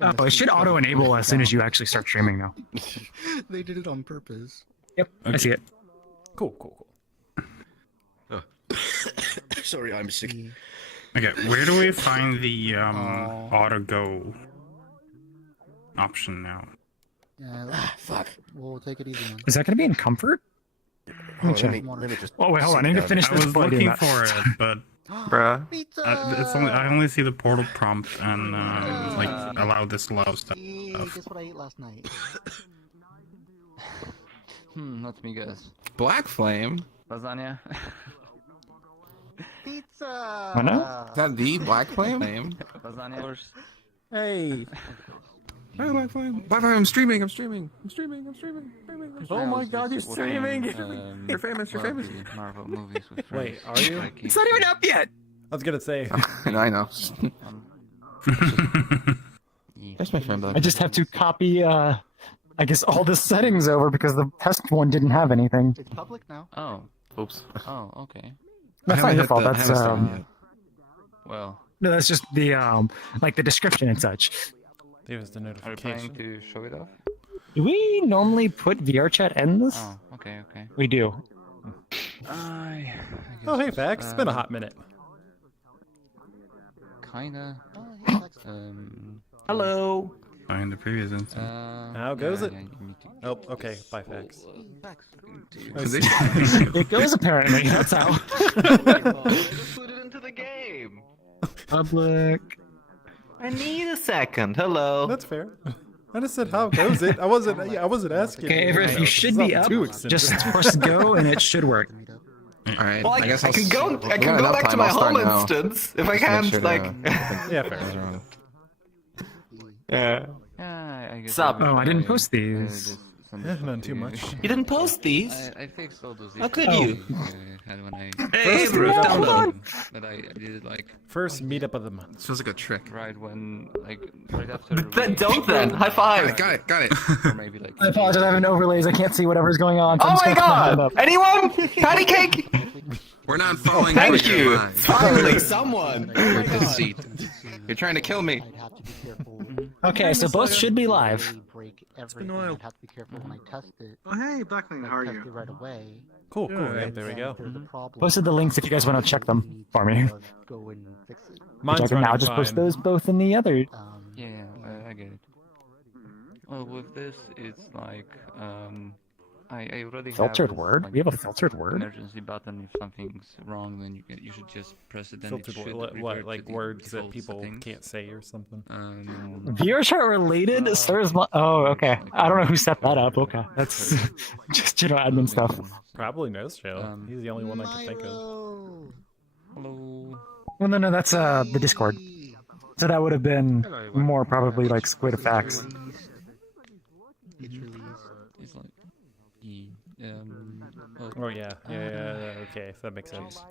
Oh, it should auto-enable as soon as you actually start streaming now. They did it on purpose. Yep, okay. I see it. Cool. Oh. Sorry, I'm sick. Okay, where do we find the auto go option now? Yeah, Fuck. we'll take it easy, man. Is that going to be in comfort? Let me just. Oh wait, hold on. I need to finish I this was before I do looking that. for it, but Bruh. I only see the portal prompt and like allow this love stuff. Guess what I ate last night? Let me guess. Black Flame? Lasagna? Pizza! What now? Is that the Black Flame? Lasagna? Hey. Hi, Black Flame. Black Flame, I'm streaming. Oh my God, you're streaming. You're famous. Marvel movies with Wait, friends. are you? It's not even up yet! I was gonna say. I know. There's my friend. I just have to copy, I guess, all the settings over because the test one didn't have anything. It's public now. Oh. Oops. Oh, okay. That's not your fault, that's, Well, no, that's just the, like the description and such. There's the are you notification. planning to show it off? Do we normally put VRChat in this? Oh, okay. We do. I Oh, hey, guess, Fax. It's been a hot minute. Kinda. Oh, yeah, that's Hello. In the previous instance. How goes it? you need to- Oh, okay. Bye, Fax. It goes apparently, that's how. Just put it into the game. Public. I need a second. Hello. That's fair. I just said, how goes it? I wasn't asking. Okay, if you should It's be not up, too extensive. just press go and it should work. Alright. Well, I guess can go. I we can got go enough back to time, my I'll start home now. instance if I Just make can't. sure to- Like. Yeah, fair. Yeah. Yeah, I guess. Sup? Oh, I didn't post these. Not too much. You didn't post these. I fixed all those How issues could that you? I had when I Hey, First, Bruce, hold download. but I did it like First meetup of the month. This feels like a trick. right when right after. Then don't then. High five. Got it. Or maybe like. I apologize, I have an overlays, I can't see whatever's going on. So I'm Oh just my gonna put hand God! up. Anyone? Patty cake. We're not following. Thank your you. lines. Finally, someone. You're deceit. You're trying to kill me. I'd have to be careful. Okay, so both should be live. Break everything. I'd have to be careful when I test it. Oh, hey, Blackling, how are Test you? it right away. Cool. Yeah, there we go. There's a problem. Posted the links if you guys want to check them for me. Go and fix it. Mine's I can now running just post fine. those both in the other. Yeah, I get it. Well, with this, it's like I already Filtered have this, word? like, We have a filtered word? emergency button. If something's wrong, then you should just press it. Then Filtered it should what, revert like to the words that default people settings. can't say or something. VRChat related? Oh, okay. I don't know who set that up. Okay. That's just general admin stuff. Probably knows Joe. He's the only one I can think of. Hello. Well, no, that's the Discord. So that would have been more probably like Squid Effects. It's like Oh yeah. Okay, that makes sense.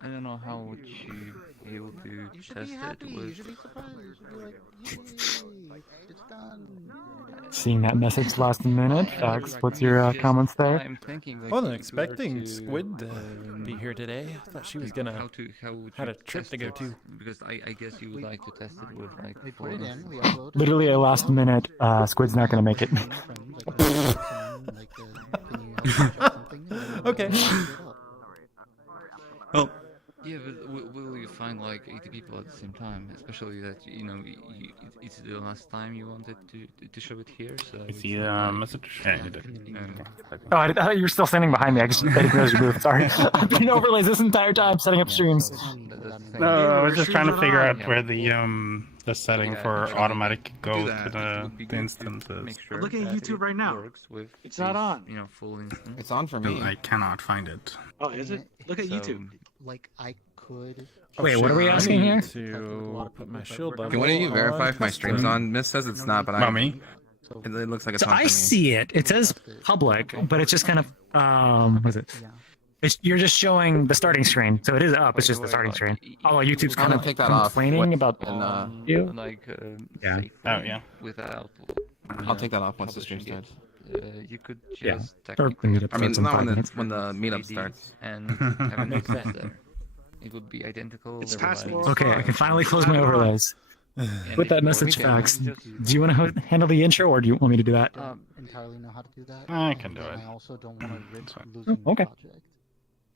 I don't know how would you be able to test it with. It's done. Seeing that message last minute. Fax, what's your comments there? I'm thinking like Wasn't if you were expecting to, Squid to be here today. I thought she was gonna how would had you a trip test to go it? to. Because I guess you would like to test it with like. We put it full- in. We upload it. Literally a last minute, Squid's not gonna make it. Okay. Well, Yeah, but will you find like 80 people at the same time? Especially that it's the last time you wanted to show it here. So I see it's the like, message. Yeah, you did. Oh, I thought you were still standing behind me. I didn't realize you moved. Sorry. I've been overlays this entire time setting up streams. that's the thing. No, I was just trying to figure out where the setting Yeah, for actually, automatic go do to that. the Would be good to instances. make sure Looking at that YouTube it right now. works with It's not these, on. Full instance. it's on for me. I cannot find it. Oh, is it? Look at So, YouTube. Like I could. Wait, what are we I asking need here? to put my shield level Can one of you verify if my test stream's it. on? Miss says it's not, but Mommy? it looks like it's So on for I me. see it. It says public, but it's just kind of what is it? You're just showing the starting screen, so it is up. It's just the starting screen. Although YouTube's I'm kind gonna of take that off. complaining about And, you. like Yeah. safe Oh, yeah. without. I'll take that off once the stream publishing starts. it. You could Yeah. just Or technically meet up I mean, starts in not 5 minutes. when the meetup ID starts. and have an access there. It would be identical. It's otherwise- taskforce. Okay, I can finally close my overlays. And With that it message works. facts, do you want to handle the intro, or do you want me to do that? Entirely know how to do that. I can do and it. I also don't want to risk losing okay. the project.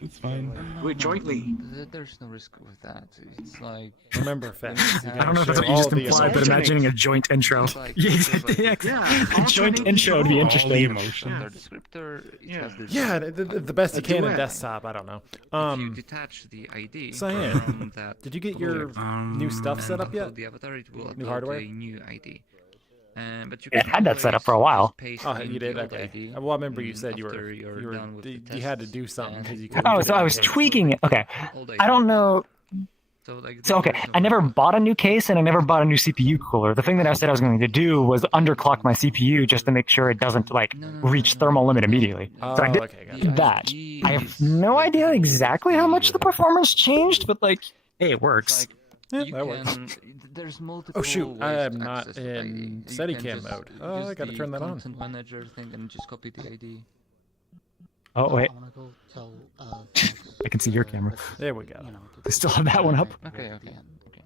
It's fine. Wait, jointly. There's no risk with that. It's like Remember facts. I don't know if that's what you just implied, but imagining a joint intro. It's like- Yeah, it's like- a joint intro would be All the interesting. emotion. Under descriptor, it has this. Yeah, the best you can in duet. desktop. I don't know. If you detach the ID Cyan, from that. did you get your new stuff set up yet? The avatar, it will New upload hardware? a new ID. But you Yeah, can I had that set up always for a while. paste Oh, in you did. the old Okay. ID, Well, I remember you said after you're done with the you had to tests, do something and because you. Oh, so I was tweaking it. Okay, old I don't ID. know. So, like, So okay, there's no I never problem. bought a new case and I never bought a new CPU cooler. The thing that I said I was going to do was underclock my CPU just to make sure it doesn't like reach thermal limit immediately. So I did okay, gotcha. that. I have no idea exactly how much the performance changed, but like, hey, it works. Yeah, You that works. can, there's multiple Oh shoot, I ways am to not access the in ID. You Steadicam can just mode. Oh, I use gotta the turn that on. content manager thing and just copy the ID. Oh wait, I want to go tell. I can see your camera. There we go. You know, I still have that one up. Okay, at the okay, end. okay.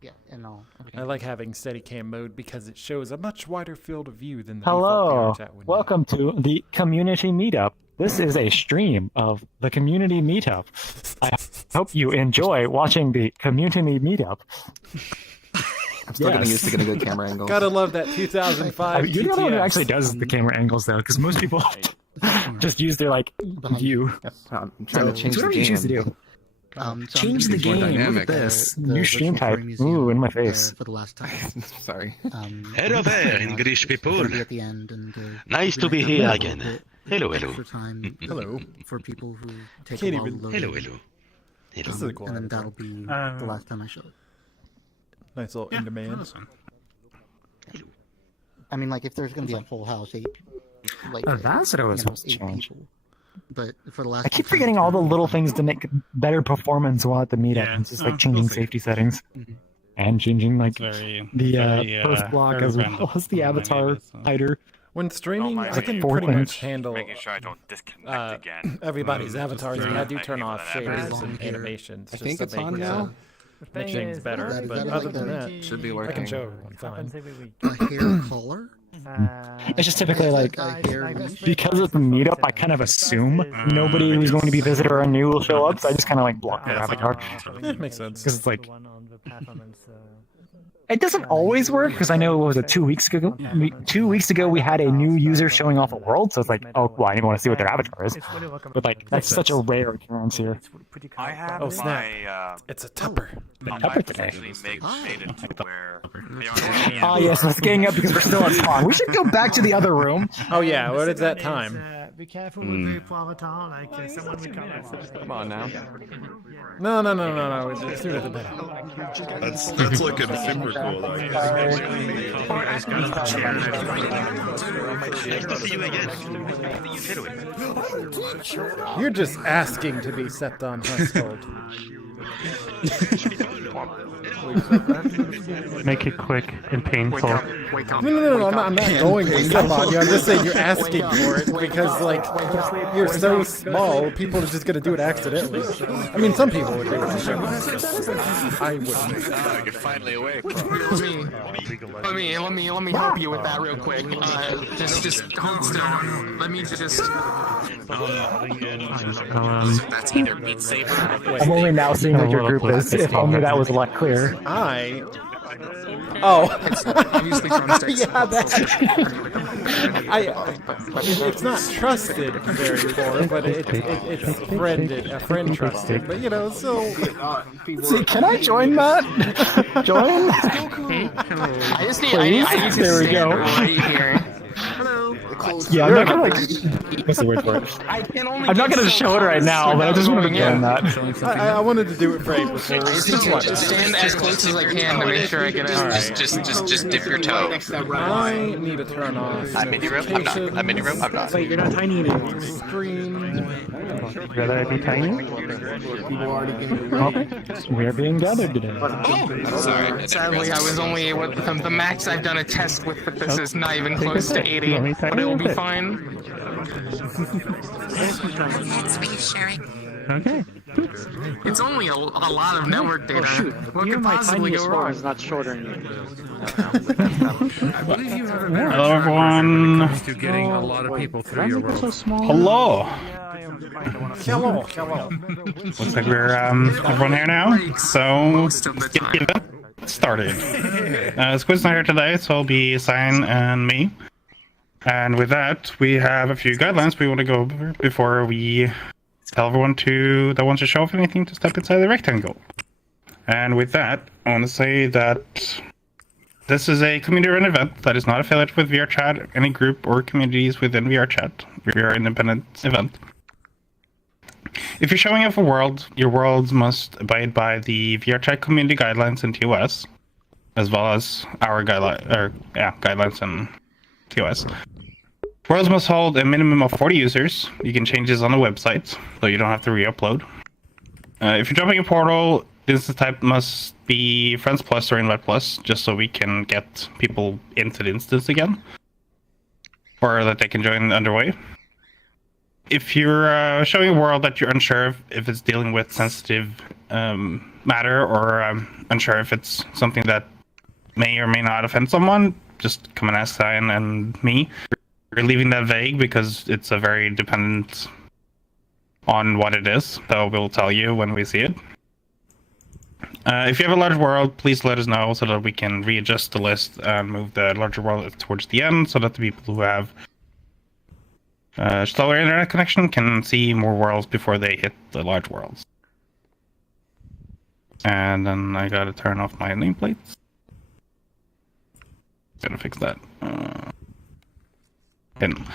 Yeah, and all. I like having Steadicam mode because it shows a much wider field of view than the Hello, default VRChat window. welcome to the community meetup. This is a stream of the community meetup. I hope you enjoy watching the community meetup. I'm still getting used to getting a good camera angle. Gotta love that 2005 You're the only one who TTS. actually does the camera angles though, because most people just use their like view. I'm trying to change So the whatever you choose to game. do. So I'm Change gonna the be game. doing, Look at this. New stream virtual type. Furry Museum, Ooh, in my face. for the last time. Sorry. Hello there, English people. It'll be at the end, and, Nice to be here again. Hello, hello. extra time Hello. for people who take Can't a while even- loading. Hello, hello. This is Hello. a cool And then avatar. that'll be the last time I show it. Nice little in demand. Listen. I mean, like, if there's gonna be a full house, like, Oh, that's what I was you know, supposed to 8 change. people. But for the last I keep few forgetting times, all the it's little been things to make better performance while at the meetup. Yeah, It's just we'll like changing see. safety settings Mhm. and changing like Very, the very, first block very as well random. as the avatar hider. When streaming, my I can four pretty things. much handle Making sure I don't disconnect again. everybody's avatars. fair. I do turn I hate off when that shaders happens. and animations. I just think to it's make, on now. Make things better, That is- but that is other like than a- that, Should be I working. can show everyone fine. a hair color. It's just typically like a hair niche. because it's a meetup, I kind of assume nobody who's going to be a visitor or new will show up, so I just kind of like block their Yeah, it's avatar. Yeah, makes sense. Because it's like it doesn't always work. Because I know what was it 2 weeks ago? 2 weeks ago we had a new user showing off a world, so it's like, oh, well, I didn't want to see what their avatar is. But like that's such a rare occurrence here. I have Oh, snap. my It's a tupper. Tupper today. actually made it to where they Oh yes, let's gang up because we're still on spawn. We should go back to the other room. Oh yeah, what is that time? Be careful with the avatar, like someone will come Come on now. No. The sooner the better. That's looking super cool though. Nice to see you again. You're just asking to be set on Skuld. Make it quick and painful. No, I'm not going to step on you. I'm just saying you're asking for it because, like, you're so small, people are just going to do it accidentally. I mean, some people would do it. I wouldn't. You're finally awake. Let me help you with that real quick. Just hold still. Let me just. That's either Beat Saber. I'm only now seeing what your group is. If only that was a lot clearer. It's obviously drumsticks. Yeah, it's not trusted very far, but it's a friend trusted. But you know, so See, can I join that? Join? I just need. Please? I need to There we stand go. right here. Yeah, I'm not gonna like. What's the word for it? I can only. I'm not gonna show it right now, but I just wanted to join that. I wanted to do it for April Fool's. I just need to stand as close as I can to make sure I get it. Just dip your toe. I need to turn off. I'm in your room. I'm not. I'm in your room. I'm not. Wait, you're not tiny anymore. Screen. Rather I be tiny? Well, we are being gathered today. Sadly, I was only the max I've done a test with this is not even close to 80, but it will be fine. Okay. It's only a lot of network data. What could possibly go wrong? Is not shorter than you. Hello, everyone. To getting a lot of people through your world. Hello. Hello. Looks like we're everyone here now. So let's get the event started. Squid's not here today, so it'll be Sign and me. And with that, we have a few guidelines we want to go over before we tell everyone that wants to show off anything to step inside the rectangle. And with that, I want to say that this is a community-run event that is not affiliated with VRChat, any group or communities within VRChat. We are an independent event. If you're showing off a world, your worlds must abide by the VRChat community guidelines in TOS, as well as our guidelines in TOS. Worlds must hold a minimum of 40 users. You can change this on the website, so you don't have to re-upload. If you're jumping a portal, instance type must be Friends Plus or Invite Plus, just so we can get people into the instance again, or that they can join underway. If you're showing a world that you're unsure if it's dealing with sensitive matter, or unsure if it's something that may or may not offend someone, just come and ask Sign and me. We're leaving that vague because it's a very dependent on what it is, so we'll tell you when we see it. If you have a large world, please let us know so that we can readjust the list and move the larger world towards the end, so that the people who have slower internet connection can see more worlds before they hit the large worlds. And then I gotta turn off my nameplates. Gotta fix that.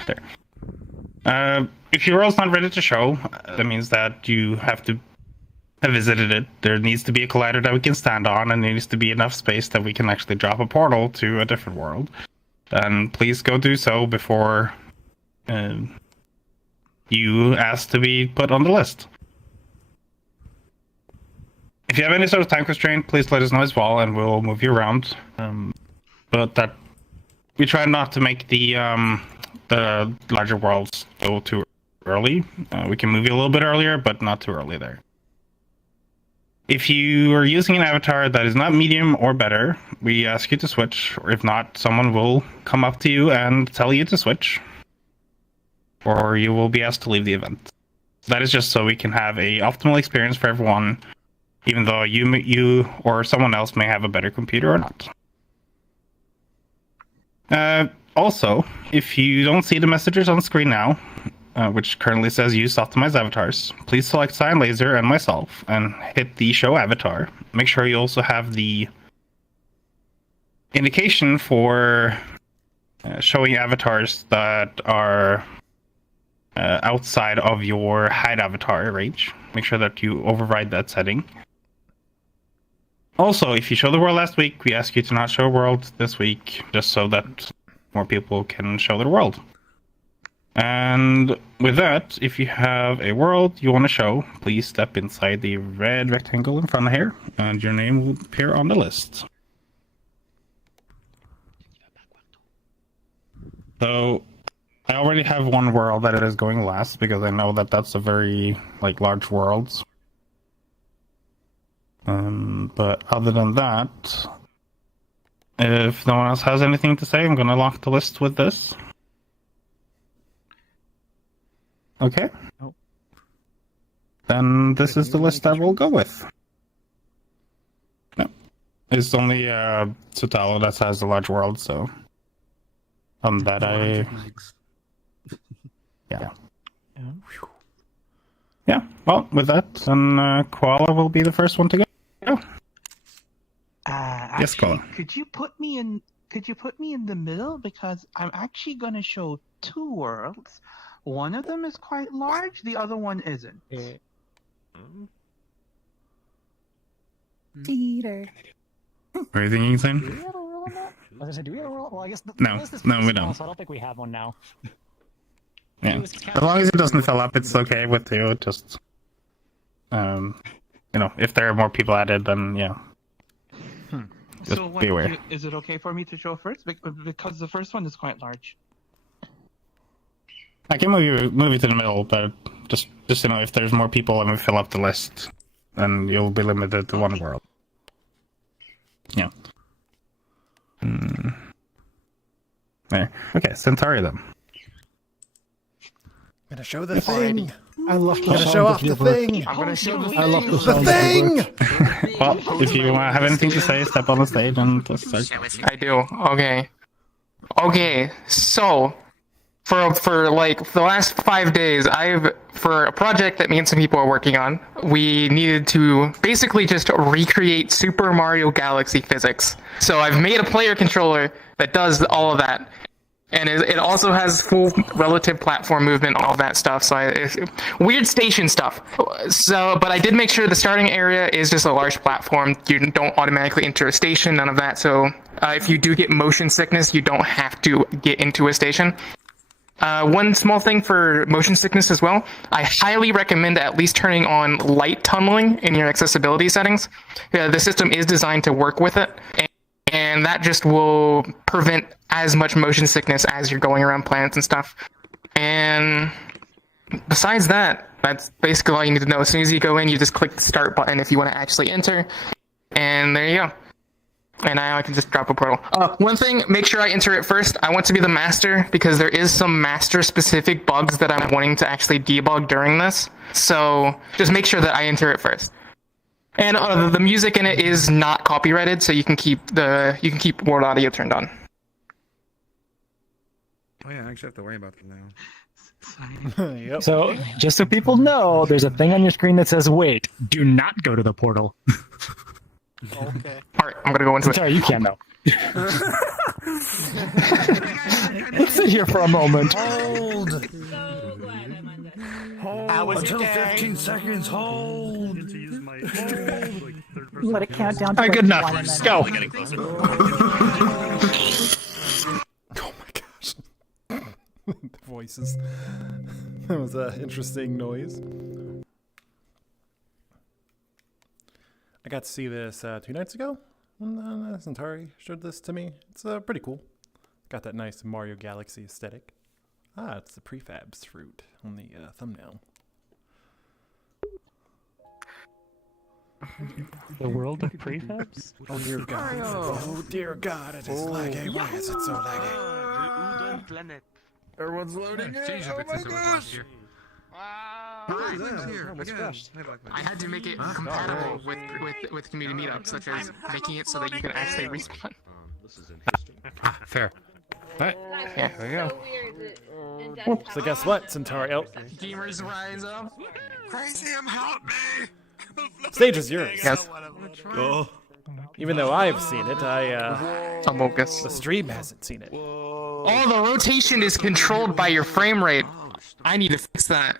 There. If your world's not ready to show, that means that you have to have visited it. There needs to be a collider that we can stand on, and there needs to be enough space that we can actually drop a portal to a different world. And please go do so before you ask to be put on the list. If you have any sort of time constraint, please let us know as well, and we'll move you around. But that we try not to make the larger worlds go too early. We can move you a little bit earlier, but not too early there. If you are using an avatar that is not medium or better, we ask you to switch, or if not, someone will come up to you and tell you to switch, or you will be asked to leave the event. That is just so we can have a optimal experience for everyone, even though you or someone else may have a better computer or not. Also, if you don't see the messages on screen now, which currently says use optimized avatars, please select Sign Laser and myself and hit the show avatar. Make sure you also have the indication for showing avatars that are outside of your hide avatar range. Make sure that you override that setting. Also, if you showed the world last week, we ask you to not show a world this week, just so that more people can show their world. And with that, if you have a world you want to show, please step inside the red rectangle in front of here, and your name will appear on the list. So, I already have one world that it is going last, because I know that that's a very, large world. But other than that, if no one else has anything to say, I'm gonna lock the list with this. Okay. Oh. Then this is the list that we'll go with. No. It's only Sotalo that has a large world, so on that Yeah. Well, with that, then Qhala will be the first one to go. Yes, Qhala. Could you put me in the middle, because I'm actually going to show two worlds. One of them is quite large, the other one isn't. Cheater. What are you thinking, Sam? Do we have a rule on that? I was gonna say, do we have a rule? Well, I guess the No, list is no, pretty we small, don't. So I don't think we have one now. Yeah. As long as it doesn't fill up, it's okay with you. Just, if there are more people added, then yeah. Just So be aware. is it okay for me to show first? Because the first one is quite large. I can move you to the middle, but just you know, if there's more people and we fill up the list, then you'll be limited to one world. Yeah. There. Okay, Centauri then. I'm gonna show the thing. I love I'm gonna show off the thing. I'm gonna show the I love the The thing. Well, if you have anything to say, step on the stage and just start. I do. Okay. Okay. So, for like the last 5 days, for a project that me and some people are working on, we needed to basically just recreate Super Mario Galaxy physics. So I've made a player controller that does all of that. And it also has full relative platform movement, all that stuff. So weird station stuff. So, but I did make sure the starting area is just a large platform. You don't automatically enter a station, none of that. So if you do get motion sickness, you don't have to get into a station. One small thing for motion sickness as well, I highly recommend at least turning on light tunneling in your accessibility settings. The system is designed to work with it. And that just will prevent as much motion sickness as you're going around planets and stuff. And besides that, that's basically all you need to know. As soon as you go in, you just click the start button if you want to actually enter. And there you go. And now I can just drop a portal. One thing, make sure I enter it first. I want to be the master because there is some master-specific bugs that I'm wanting to actually debug during this. So just make sure that I enter it first. And the music in it is not copyrighted, so you can keep world audio turned on. Oh yeah, I actually have to worry about that now. Yep. So, just so people know, there's a thing on your screen that says, wait, do not go to the portal. Okay. Alright, I'm gonna go into it. Sorry, you can't know. Let's sit here for a moment. Hold. Until 15 seconds, hold! Let it count down. All right, good enough. Go. Oh my gosh. The voices. That was an interesting noise. I got to see this 2 nights ago when Centauri showed this to me. It's pretty cool. Got that nice Mario Galaxy aesthetic. Ah, it's the prefabs fruit on the thumbnail. The world of prefabs? Oh dear God. Oh dear God, it is laggy. Why is it so laggy? Planet. Everyone's loading in. Oh my gosh! I had to make it compatible with community meetups, such as making it so that you can actually respawn. This is interesting. Fair. Right. Yeah, there you go. So guess what, Centauri? Oh. Gamers rise up. Crazy, help me! Stage is yours. Yes. Oh. Even though I've seen it, the stream hasn't seen it. Oh, the rotation is controlled by your frame rate. I need to fix that.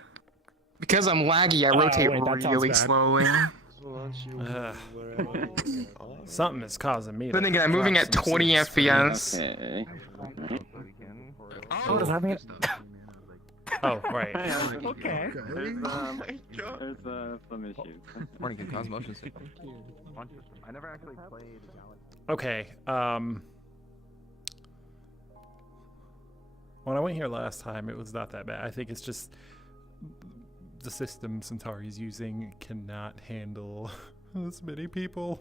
Because I'm laggy, I rotate really slowly. Something is causing me. Then again, I'm moving at 20 FPS. Okay. Oh, having it. Oh, right. Okay. There's some issues. Morning can cause motion sickness. I never actually played Galaxy. Okay. When I went here last time, it was not that bad. I think it's just the system Centauri's using cannot handle this many people.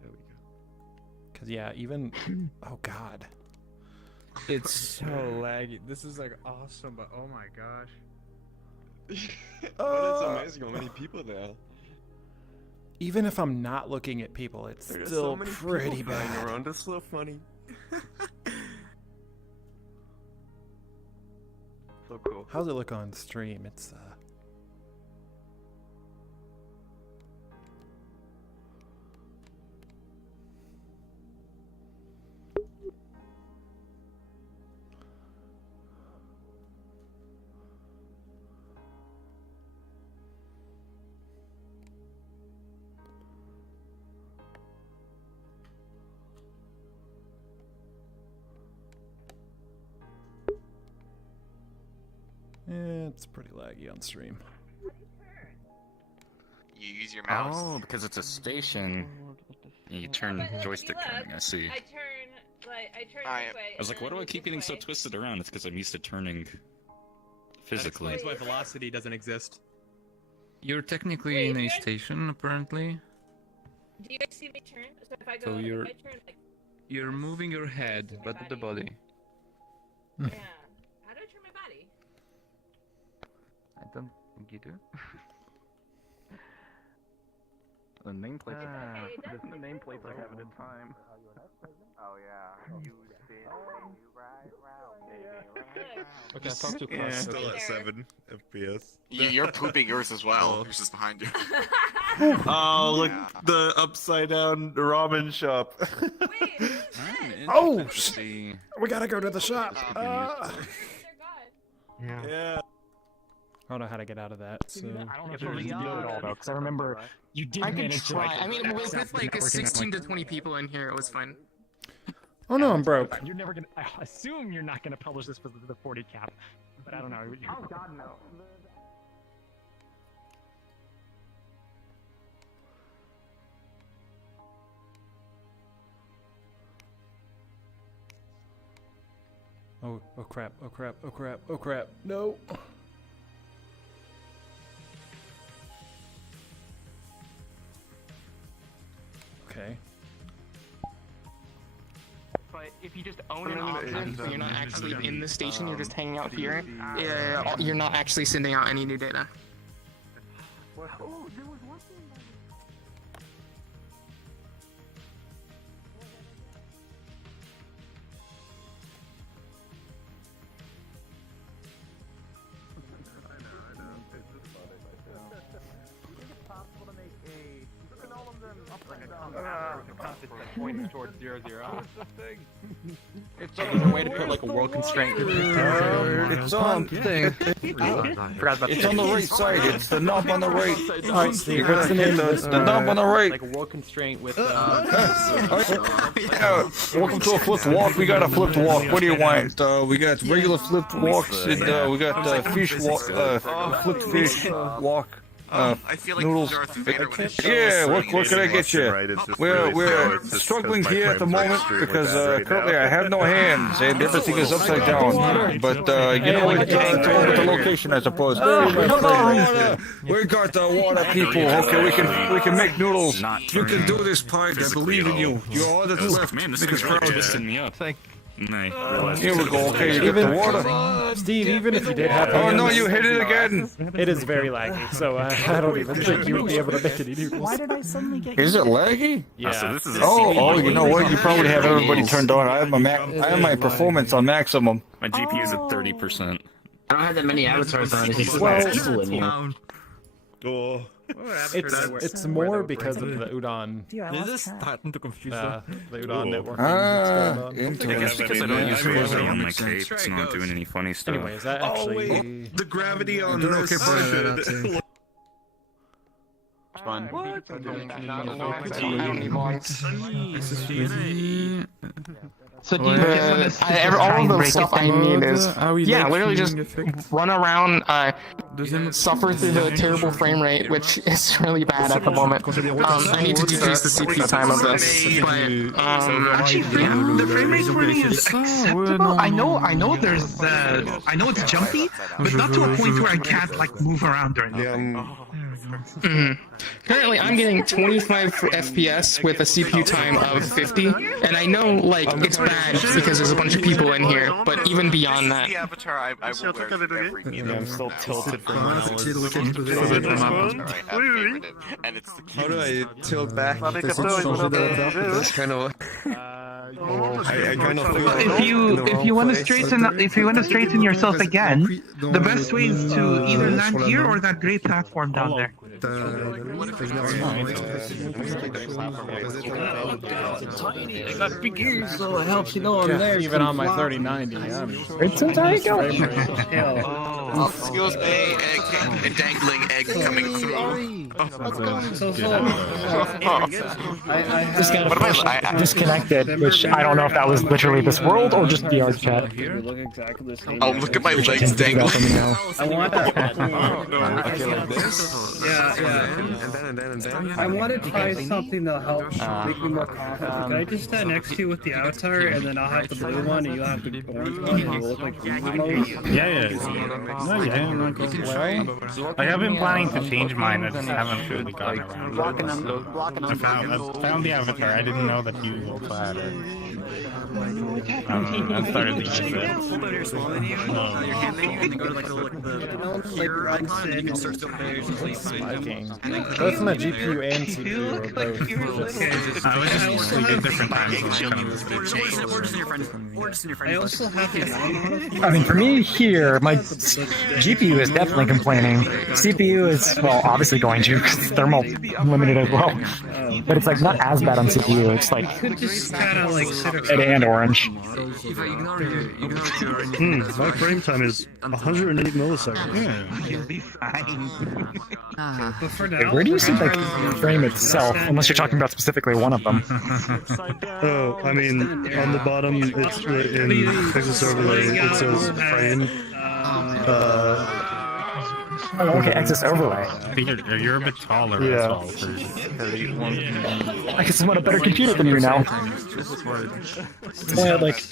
There we go. Cause yeah, even oh god. It's so laggy. This is like awesome, but oh my gosh. It's amazing how many people there are. Even if I'm not looking at people, it's There's still so many pretty people flying bad. around. It's so funny. So cool. How's it look on stream? It's it's pretty laggy on stream. You use your mouse. Oh, because it's a station. You turn joystick turning, I see. I turn I was like, why do I keep getting so twisted around? It's because I'm used to turning physically. That's why velocity doesn't exist. You're technically in a station, apparently. Do you guys see me turn? So if I go, So you're if I turn, like, you're moving your head, but not the body. yeah. How do I turn my body? I don't think you do. The nameplate. Okay, it does. The nameplates I have at a time. Oh yeah. You spin me right round, baby. Right Okay, I talked too Yeah, close. still at 7 FPS. You're pooping yours as well. Yours is behind you. Oh, look, the upside down ramen shop. Oh, we gotta go to the shop. Yeah. I don't know how to get out of that. So I don't know if you can do it all though, because I remember you did I could manage to try. like. I mean, with like 16 to 20 people in here, it was fun. oh no, I'm broke. You're never gonna. I assume you're not gonna publish this for the 40 cap, but I don't know. Oh God, no. Oh crap! Oh crap! Oh crap! Oh crap! No. Okay. But if you just own an option, so you're not actually in the station, you're just hanging out here, you're not actually sending out any new data. Pointing towards 0, 0. It's a way to put like a world constraint. It's on thing. It's on the right side. It's the knob on the right. Alright, Steve, what's the name of this? The knob on the right. Like a world constraint with. Yeah. Welcome to a flipped walk. We got a flipped walk. What do you want? We got regular flipped walks, and we got fish walk, flipped fish walk. I feel like noodles. Darth Vader when it Yeah, shows what can I get you? We're struggling here at the moment because currently I have no hands and everything is upside down. But you know, with the location, I suppose. Come on, we got the water people. Okay, we can make noodles. You can do this, Pike. I believe in you. You're all that's left. Man, this Make us is really proud. twisting me up. Nice. Here we go. Okay, you get the water. Steve, even if you did have Oh no, hands, you hit it again. it is very laggy. So I don't even think you would be able to make any noodles. Why did I suddenly get? Is it laggy? Yeah. So this is a Oh, CPU. you know what? You probably have everybody turned on. I have my performance on maximum. My GPU is at 30%. I don't have that many avatars on. It's just Well, people in here. Oh. It's more because of the udon. This is starting to confuse them. The udon network. Ah, I guess interesting. because I don't use mean, Furry on my makes cape, sense. it's not doing any funny stuff. Anyway, is that Oh, actually? wait. The gravity on Okay, this. fine. Fun. I don't need logs. So do you get when this All of the stuff I need is literally just run around, suffer through the terrible frame rate, which is really bad at the moment. I need to decrease the CPU time of this, but Actually, the frame rate for me is acceptable. I know there's I know it's jumpy, but not to a point where I can't like move around during it. Currently, I'm getting 25 FPS with a CPU time of 50, and I know like it's bad because there's a bunch of people in here, but even beyond that. The avatar I will wear every meetup. I'm still tilted from Alright, I favored it, and it's the How do I tilt back? That's kind of. I kind of feel If you want to straighten yourself again, the best way is to either land here or that great platform down there. I got big ears, so it helps you know I'm there. Even on my 3090, It's sometimes go. Excuse me, a dangling egg coming through. Just got disconnected, which I don't know if that was literally this world or just VRChat. Oh, look at my legs dangling. I want that. like this. Yeah. I want to try something that'll help make me more confident. Can I just stand next to you with the avatar, and then I'll have the blue one, and you'll have the orange one, and you'll look like Guribo? Yeah. Well, I have been planning to change mine. I just haven't really gotten around to it. I found the avatar. I didn't know that you also had it. I started to use it. Both my GPU and CPU are both just... I was just sleep at different times. I also have the I mean, for me here, my GPU is definitely complaining. CPU is, well, obviously going to, because it's thermal limited as well. But it's like not as bad on CPU. It's like red and orange. My frame time is 108 milliseconds. You'll be fine. But for now, Wait, where do you see the frame itself? Unless you're talking about specifically one of them. Oh, I mean, on the bottom, it's in Pixels Overlay, it says frame. Oh, okay, Access Overlay. You're a bit taller as well. I guess I'm on a better computer than you now. Like,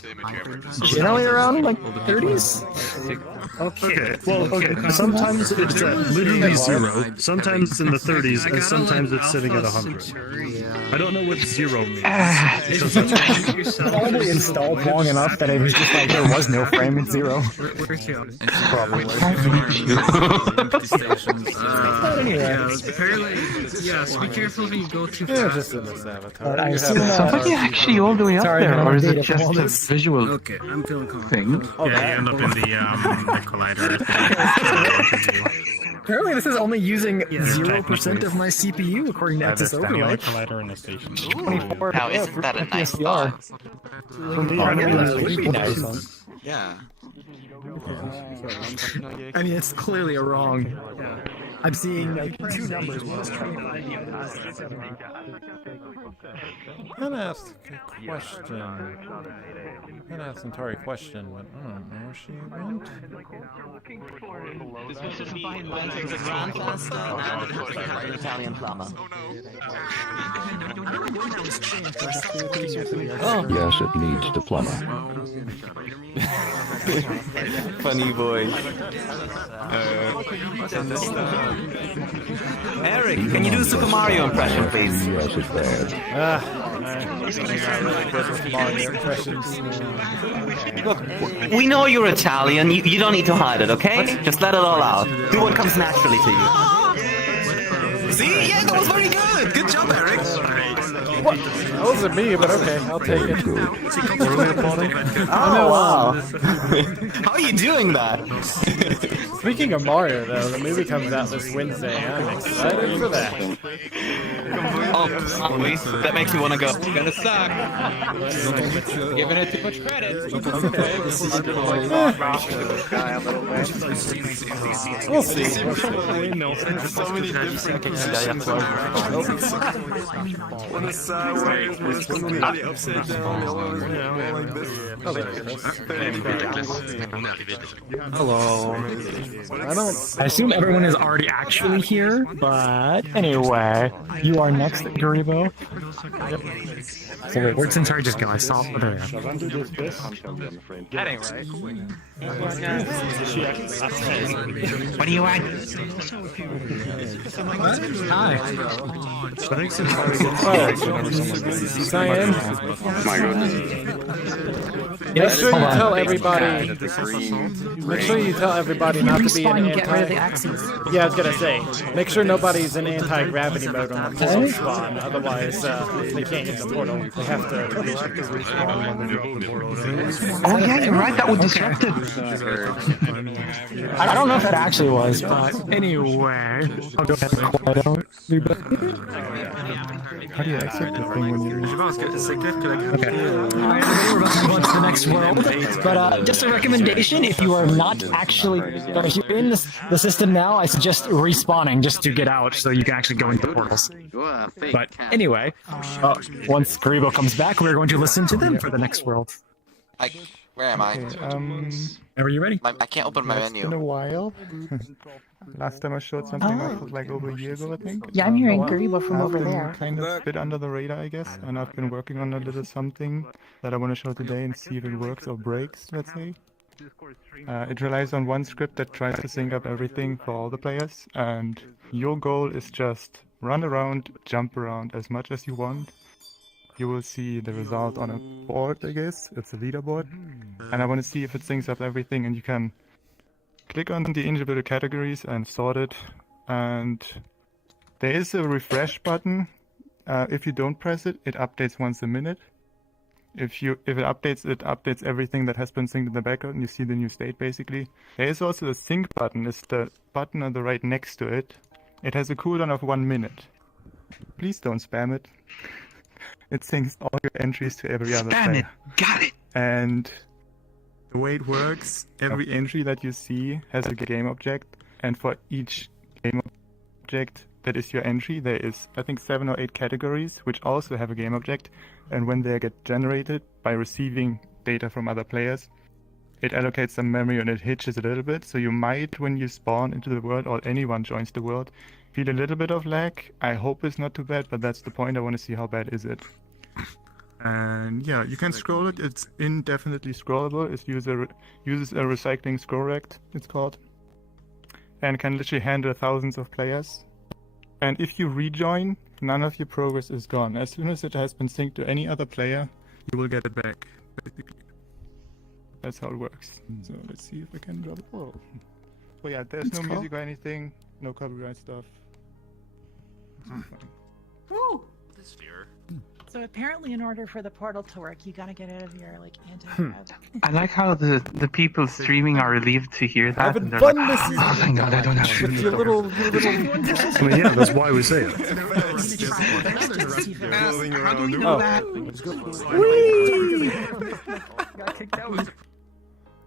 generally around like 30s? Okay, well, sometimes it's at literally 0, sometimes it's in the 30s, and sometimes it's sitting at 100. I don't know what 0 means. It's probably installed long enough that it was just like there was no frame at 0. Probably. So be careful if you go too fast. Yeah, just in this avatar. I assume Somebody actually all the way up there, or is it just a visual Okay, I'm feeling confident. thing? Yeah, you end up in the collider. Apparently this is only using 0% of my CPU according to Access Overlay. Collider in the station. 24. Now, isn't that a nice PSVR. thought? Would be nice. Yeah. I mean, it's clearly a wrong. I'm seeing like two numbers. One is 25. Can I ask a question? Can I ask AltCentauri a question, but I don't know where she went. Yes, it needs the plumber. Funny boy. Eric, can you do a Super Mario impression, please? Yes, it's bad. Really good with Mario impressions. Look, we know you're Italian. You don't need to hide it, okay? Just let it all out. Do what comes naturally to you. See? Yeah, that was very good. Good job, Eric. What? That wasn't me, but okay, I'll take it. Oh, wow. How are you doing that? Speaking of Mario, though, the movie comes out this Wednesday. I'm excited for that. Oh, that makes me want to go. It's gonna suck. Giving it too much credit. Okay, this is We'll see. So many different upside down, like this. Hello. I assume everyone is already actually here, but anyway, you are next, Guribo. So wait, where'd AltCentauri just go? I saw it. There we go. That ain't right. What do you want? Hi. Cyan? My goodness. Make sure you tell everybody. Make sure you tell everybody not to be in anti. Yeah, I was gonna say. Make sure nobody's in anti-gravity mode on the portal spawn. Otherwise, they can't use the portal. They have to. Oh yeah, you're right. That would disrupt it. I don't know if that actually was, but anyway, I'll go ahead and quiet out. How do you exit the thing when you're... Okay. Alright, we're about to move on to the next world, but just a recommendation, if you are not actually... Or if you're in the system now, I suggest respawning just to get out so you can actually go into the portals. But anyway, once Guribo comes back, we're going to listen to them for the next world. Where am I? Are you ready? I can't open my menu. It's been a while. Last time I showed something off was like over a year ago, I think. Yeah, I'm hearing Guribo from over I've been there. kind of a bit under the radar, I guess, and I've been working on a little something that I want to show today and see if it works or breaks, let's say. It relies on one script that tries to sync up everything for all the players, and your goal is just run around, jump around as much as you want. You will see the result on a board, I guess. It's a leaderboard. And I want to see if it syncs up everything, and you can click on the individual categories and sort it. And there is a refresh button. If you don't press it, it updates once a minute. If it updates everything that has been synced in the background, and you see the new state basically. There is also a sync button. It's the button on the right next to it. It has a cooldown of 1 minute. Please don't spam it. It syncs all your entries to every other player. Got it! And the way it works, every entry that you see has a game object, and for each game object that is your entry, there is, I think, 7 or 8 categories which also have a game object, and when they get generated by receiving data from other players, it allocates some memory and it hitches a little bit, so you might, when you spawn into the world or anyone joins the world, feel a little bit of lag. I hope it's not too bad, but that's the point. I want to see how bad is it. And yeah, you can scroll it. It's indefinitely scrollable. It uses a recycling scroll rect, it's called, and can literally handle thousands of players. And if you rejoin, none of your progress is gone. As soon as it has been synced to any other player, you will get it back, basically. That's how it works. So let's see if I can drop it. Oh yeah, there's no music or anything, no copyright stuff. Woo! This fear. So apparently, in order for the portal to work, you gotta get out of your like anti-grav. I like how the people streaming are relieved to hear that. I haven't and they're done like, this. Oh, thank God, I don't have to. With your little. I mean, yeah, that's why we say it. How do we know that?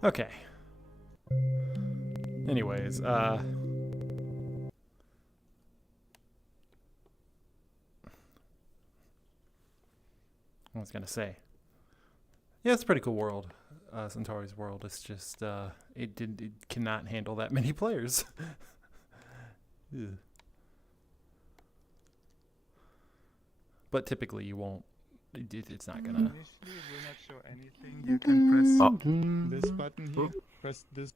Okay. Anyways, I was gonna say, yeah, it's a pretty cool world. Centauri's world. It's just it cannot handle that many players. But typically you won't. It's not gonna. Initially, it will not show anything. You can press this button here. Press this.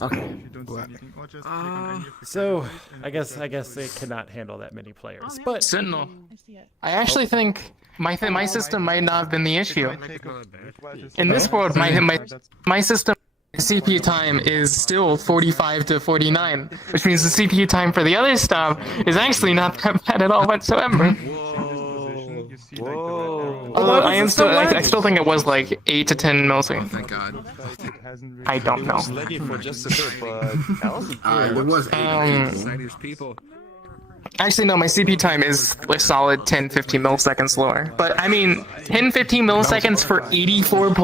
Okay. If you don't see anything, or just click on any of the So categories and I guess it cannot handle that many players. But Sentinel. I actually think my system might not have been the issue. In this world, my system CPU time is still 45 to 49, which means the CPU time for the other stuff is actually not that bad at all whatsoever. Although I still think it was like 8 to 10 milliseconds. Thank God. I don't know. There was 8 people. Actually, no, my CPU time is a solid 10-15 milliseconds slower. But I mean, 10-15 milliseconds for 84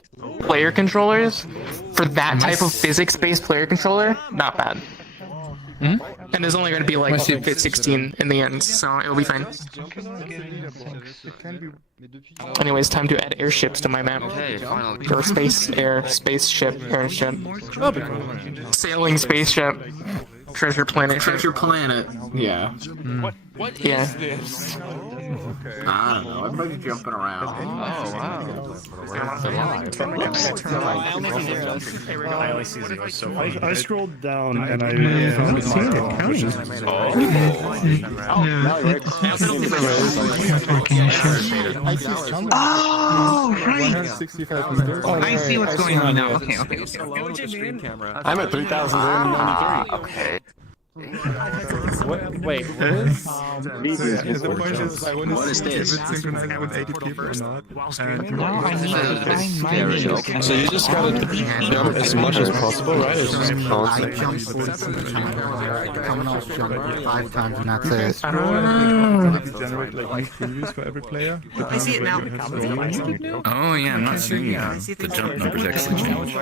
player controllers for that type of physics-based player controller, not bad. And there's only going to be like 16 in the end, so it'll be fine. Anyways, time to add airships to my map. Or spaceship, airship. Sailing spaceship. Treasure planet. Treasure planet. Yeah. What is this? I don't know. Everybody's jumping around. Oh wow. I scrolled down and I found Oh, right! I see what's going on now. Okay. I'm at 3,093. Okay. Wait, what is? The point is, I want to see if it's synchronized with 80 people or not. So you just gotta jump as much as possible, right? It's just I jumped 47 coming off jump 5 times and that's it. Generate like new previews for every player. I see it now. Oh yeah, I'm not seeing the jump numbers actually change.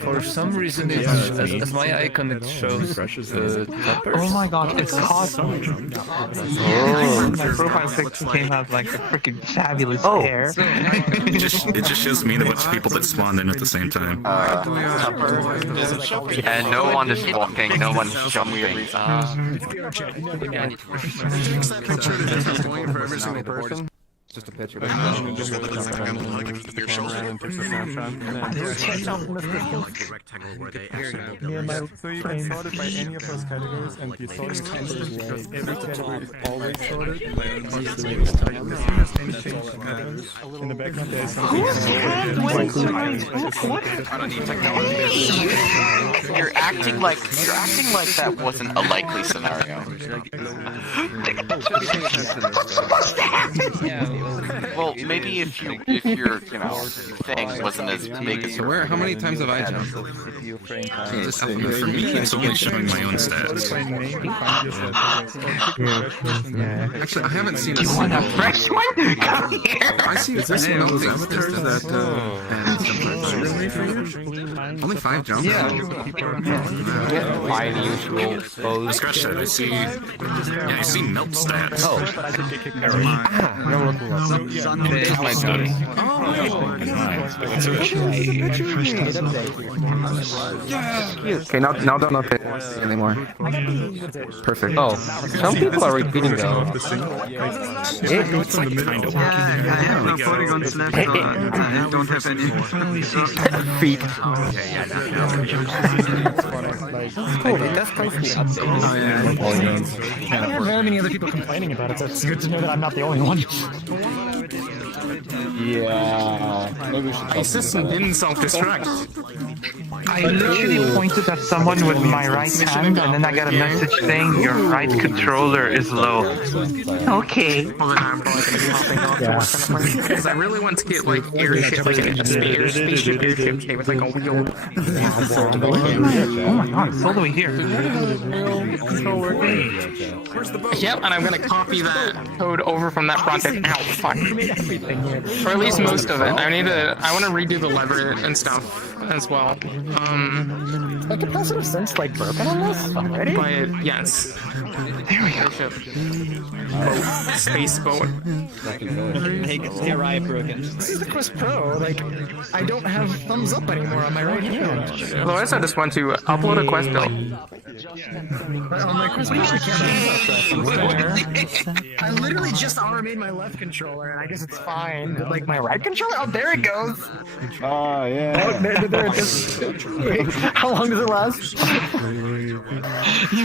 For some some reason, as my icon, it shows toppers. Oh my god, it's awesome. My profile picture came out like a freaking fabulous hair. It just shows me and a bunch of people that spawned in at the same time. And no one is walking, no one's jumping. For every single person. Just a picture. Like your shoulder. So you can sort it by any of those categories, and you sort it because every category is always sorted. As soon as any change happens, in the background there is something. You're acting like that wasn't a likely scenario. Well, maybe if your thing wasn't as big as So how many times have I jumped? For me, it's only showing my own stats. Actually, I haven't seen You want a fresh one? Come here! I see avatars that only 5 jumps. my usual pose. Scratch that. I see melt stats. Here's my joke. Okay, now don't pay anymore. Perfect. Oh, some people are repeating though. It's like kind of working. Polygons left. I don't have any feet. That's I don't hear very many other people complaining about it, so it's good to know that I'm not the only one. Yeah. Maybe we should. My system didn't self-destruct. I literally pointed at someone with my right hand, and then I got a message saying your right controller is low. Okay. Because I really want to get like airship, like a spaceship airship with like a wheel. Oh my god, it's all the way here. Yep, and I'm gonna copy that code over from that project. Ow, fuck. Or at least most of it. I want to redo the lever and stuff as well. Like capacitive sense like broken on this already? But yes. There we go. Space boat. Yeah, Riot broken. This is the Quest Pro. Like, I don't have thumbs up anymore on my right hand. Otherwise, I just want to upload a Quest build. On my Quest Pro, I can't. I literally just auto-made my left controller, and I guess it's fine. But, like, my right controller? Oh, there it goes! Oh, yeah. Oh, there it is. Wait, how long does it last? You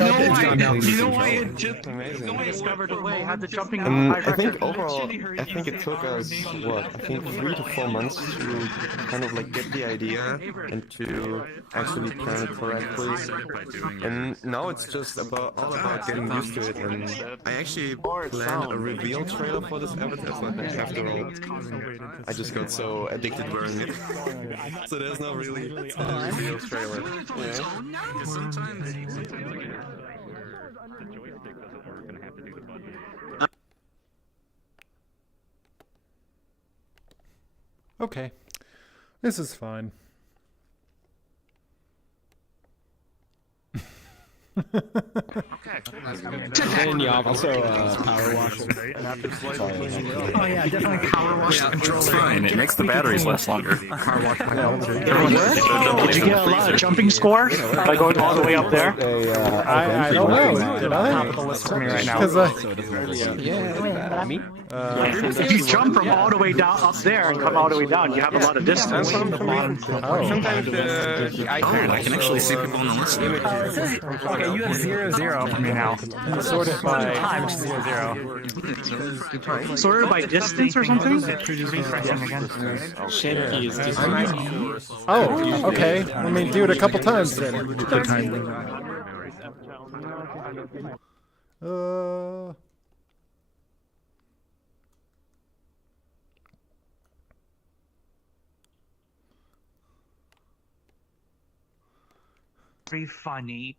know why it just discovered a way, had the jumping I think overall, I think it took us, 3 to 4 months to kind of like get the idea and to actually plan it correctly. And now it's just all about getting used to it. And I actually planned a reveal trailer for this advertisement, but after all, I just got so addicted wearing it. So there's no really reveal trailer. Okay, this is fine. And yeah, also power wash. Oh yeah, definitely power wash the controller. It's fine. It makes the batteries last longer. Power wash my Did you get a lot of jumping score by going all the way up there? I don't know. Did I? Top of the list for me right now. Because If you jump from all the way down up there and come all the way down, you have a lot of distance from the bottom to the top. Sometimes the icon. I can actually see people on the list. Okay, you have 0-0 for me now. sort it by Times 0-0. Sorted by distance or something? Refreshing again. Oh, okay. Let me do it a couple times then. Very funny.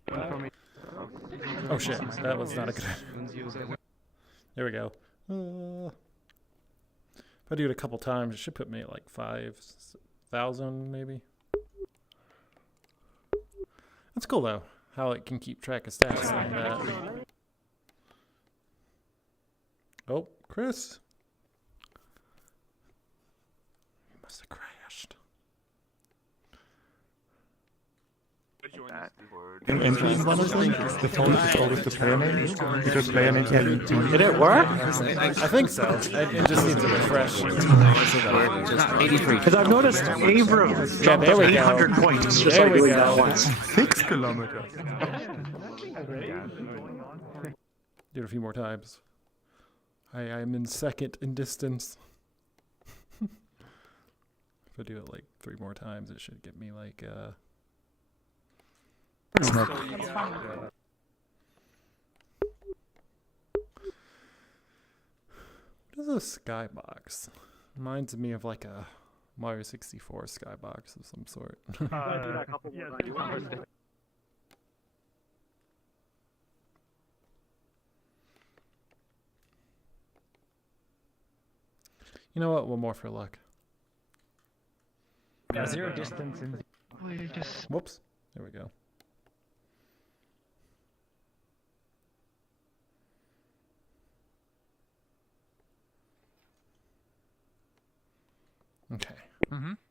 Oh shit, that was not a good idea. There we go. If I do it a couple times, it should put me at like 5,000 maybe. That's cool though, how it can keep track of stats and that. Oh, Chris. He must have crashed. In entries, honestly, the phone is always the player name, because player names have Did it work? I think so. It just needs a refresh. 83. Because I've noticed Avra jumped there up we 800 go. points just There like we doing go. that once. 6 kilometers. Do it a few more times. I'm in second in distance. If I do it like 3 more times, it should get me like What is a skybox? Reminds me of like a Mario 64 skybox of some sort. You know what? One more for luck. Yeah, 0 distance in. Whoops. There we go. Okay.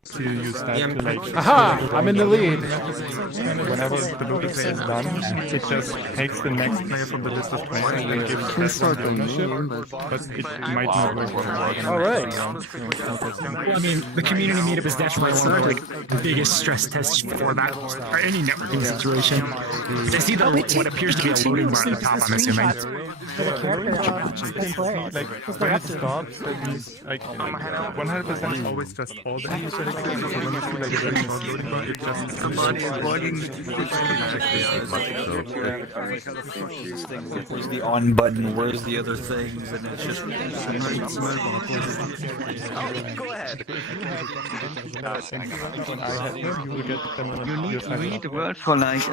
So you use that to like... Aha! I'm in the lead! Whenever the multiplayer is done, it just takes the next player from the list of 20 and gives that the ownership, but it might not work for Alright. Well, I mean, the community meetup is definitely one of like the biggest stress tests for that or any networking situation. I see what appears to be a loading bar at the top, I'm assuming. Like, when it stops, that means like 100% always just all the names selected, so when you see like a very short loading bar, it just Somebody is logging. Where's the on button? Where's the other things? And it's just. Go ahead. You need to work for like.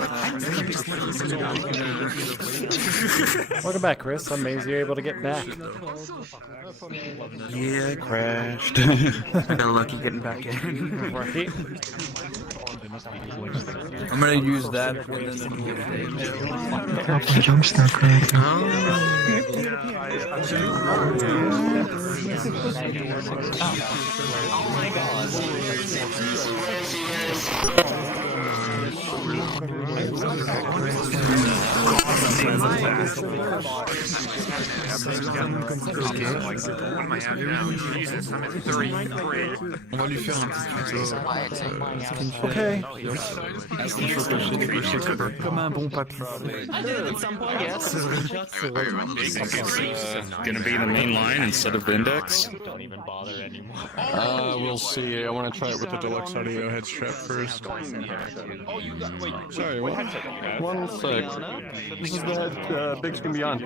Welcome back, Chris. I'm amazed you're able to get back. Yeah, I crashed. I got lucky getting back in. Right. I'm gonna use that for the Jumpstart crack. Oh my god. On va lui faire un petit Okay. Comme un bon papier. At some point, yes. Gonna be the main line instead of the index? Don't even bother anymore. We'll see. I want to try it with the deluxe audio head strap first. Sorry, what? 1 sec. This is the head, big screen beyond.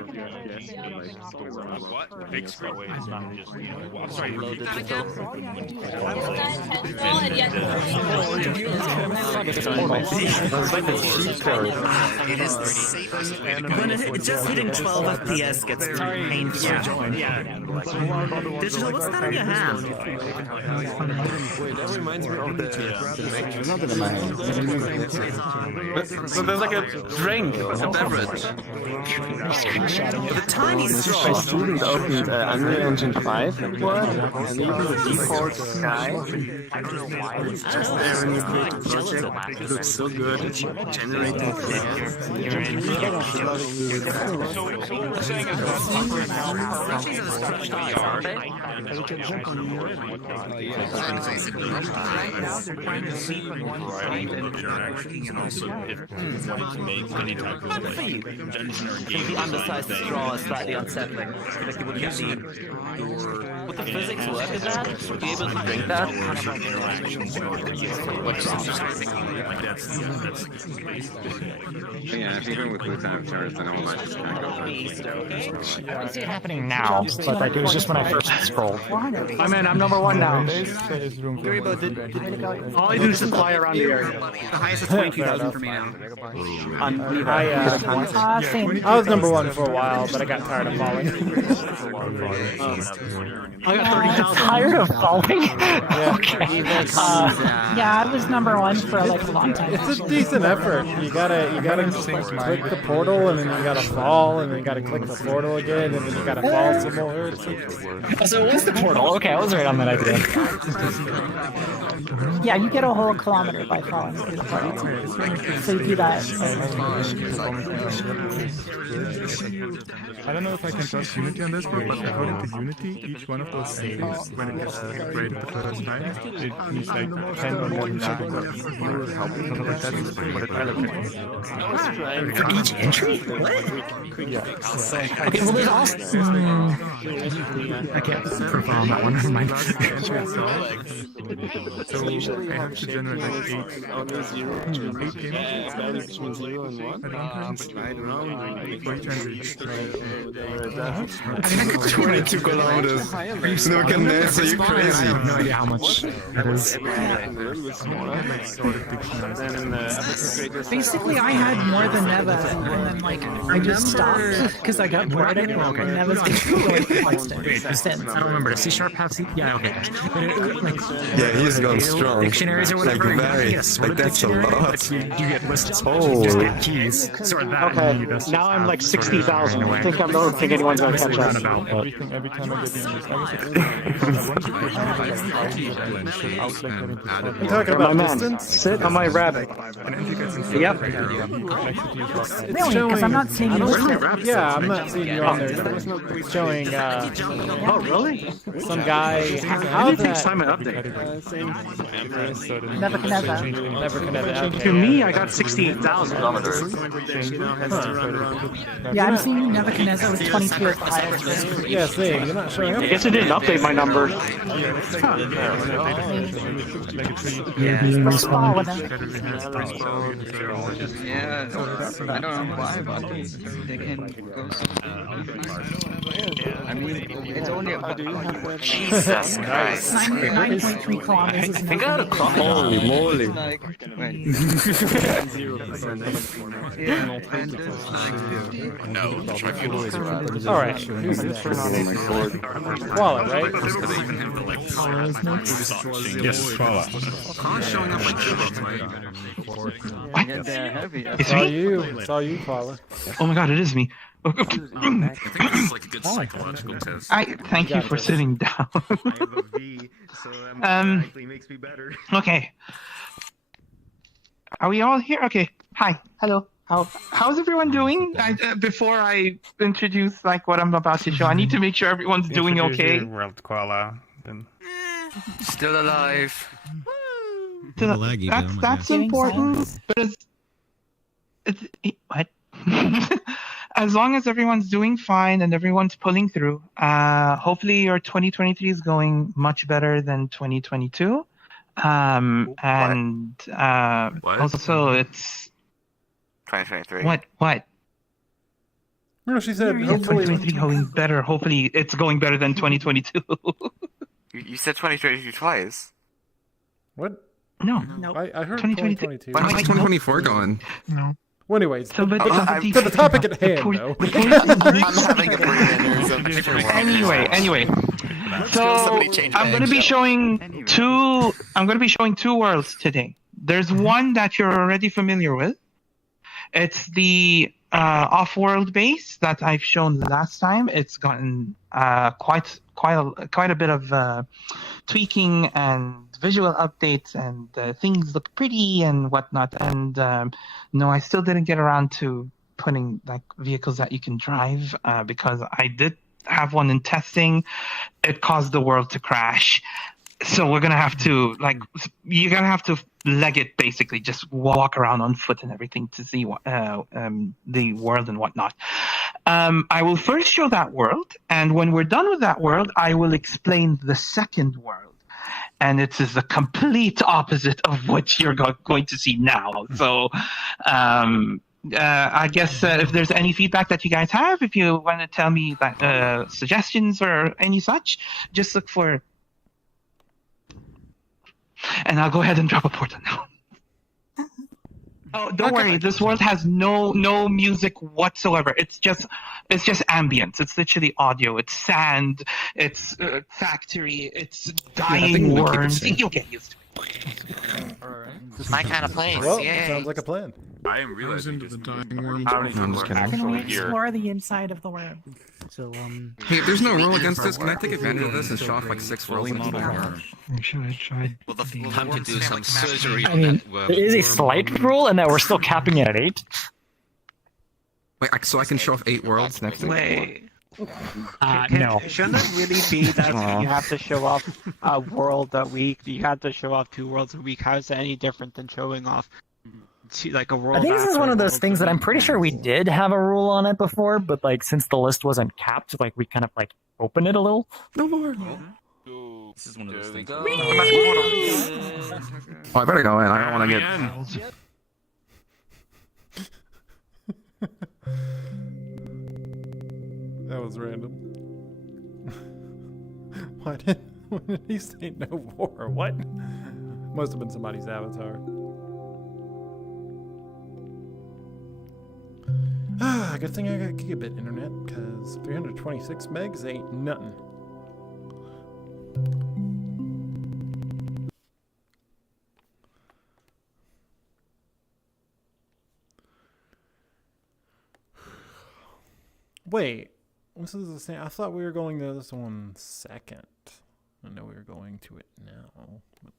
What? Big screen? I'm sorry, low digital. Just hitting 12 FPS gets painful. Yeah. Digital, what's that in your hand? Wait, that reminds me of There's nothing in my hand. So there's like a drink, a beverage. With a tiny straw. My student opened Unreal Engine 5 at work, and even the default sky. I don't know why. It's just there when you create a project. It looks so good. It's generating players. The undersized straw is slightly unsettling. Like you would usually. Would the physics work in that? Would you be able to drink that? Yeah, if you go with without charts, then all that just kind of goes I don't see it happening now, but like it was just when I first scrolled. I'm in. I'm number 1 now. All I do is just fly around the area. The highest is 22,000 for me now. I was number 1 for a while, but I got tired of falling. I got 30,000. Tired of falling? Yeah, I was #1 for like a long time. It's a decent effort. You gotta click the portal, and then you gotta fall, and then you gotta click the portal again, and then you gotta fall some more. So what's the portal? Okay, I was right on that idea. Yeah, you get a whole kilometer by falling through the portal. So you do that. I don't know if I can trust Unity on this, but according to Unity, each one of those saves, when it gets graded the first time, it needs like 10 or more For each entry? What? Yeah. Okay, well, there's also... I can't profile on that one. Never mind. So I have to generate like 8 game for each entry. I mean, I could 22 kilometers. No connects, are you crazy? I have no idea how much that is. Basically, I had more than Neva, and then like I just stopped because I got bored of it. Okay. And Neva's going constant since. I don't remember. C# have C? Yeah, okay. But like, Yeah, he's gone strong. dictionaries or whatever. Like very. Like that's a lot. You get lists. Oh. Just get keys. Sort of that. Okay, now I'm like 60,000. I don't think anyone's gonna catch up. Every time I get in this, You talking about distance? Sit on my rabbit. Yep. Really? Because I'm not seeing you. Yeah, I'm not seeing you on there. It's showing. Oh, really? Some guy. How do you time an update? Nebuchadnezzar. To me, I got 68,000. Yeah, I'm seeing Nebuchadnezzar with 22 at the highest. Yeah, same. You're not showing up. I guess it didn't update my number. Yeah, Respawn with him. Yeah, I don't know why, but they can go so. I mean, it's only about. Jesus Christ. 9.3 kilometers. I think I had a crocodile. Holy moly. Like, No, try Alright, who's next? Qhala, right? Yes, Qhala. showing up like It's all you. It's all you, Qhala. Oh my god, it is me. I think this is like a good psychological test. Thank you for sitting down. Okay. Are we all here? Okay. Hi. Hello. How's everyone doing? Before I introduce like what I'm about to show, I need to make sure everyone's doing okay. World Qhala. Then. Still alive. That's important. But it's what? As long as everyone's doing fine and everyone's pulling through, hopefully your 2023 is going much better than 2022. Also it's 2023. What? No, she said hopefully 2023 going better. Hopefully it's going better than 2022. You said 2023 twice. What? No. I heard 2022. Why is 2024 going? No. Well, anyways, so, but to the topic at hand, though. Anyway. So I'm going to be showing two. I'm going to be showing two worlds today. There's one that you're already familiar with. It's the off-world base that I've shown last time. It's gotten quite a bit of tweaking and visual updates, and things look pretty and whatnot. And no, I still didn't get around to putting like vehicles that you can drive because I did have one in testing. It caused the world to crash. So we're gonna have to you're gonna have to leg it, basically, just walk around on foot and everything to see the world and whatnot. I will first show that world, and when we're done with that world, I will explain the second world. And it is the complete opposite of what you're going to see now. So I guess if there's any feedback that you guys have, if you want to tell me suggestions or any such, just look for. And I'll go ahead and drop a portal now. Oh, don't worry. This world has no music whatsoever. It's just ambience. It's literally audio. It's sand. It's factory. It's dying worms. You'll get used to it. It's my kind of place. Well, Yay. sounds like a plan. I am realizing into the dying worm. how many people are Can we actually here. explore the inside of the worm? So Hey, if there's no rule against this, can I take advantage of this and show off like 6 worlds? Should I try? Well, time to do some surgery I mean, there is a slight rule in that we're still capping it at 8. Wait, so I can show off 8 worlds next week? Wait. No. Shouldn't it really be that you have to show off a world a week? You have to show off 2 worlds a week. How is that any different than showing off like a world? I think this is one of those things that I'm pretty sure we did have a rule on it before, but like since the list wasn't capped, like we kind of like opened it a little. No more. This is one of those things. Oh, I better go in. I don't want to get. That was random. Why did he say no more? What? Must have been somebody's avatar. Good thing I got gigabit internet, because 326 megs ain't nothing. Wait, this is the same. I thought we were going to this one second. I know we were going to it now,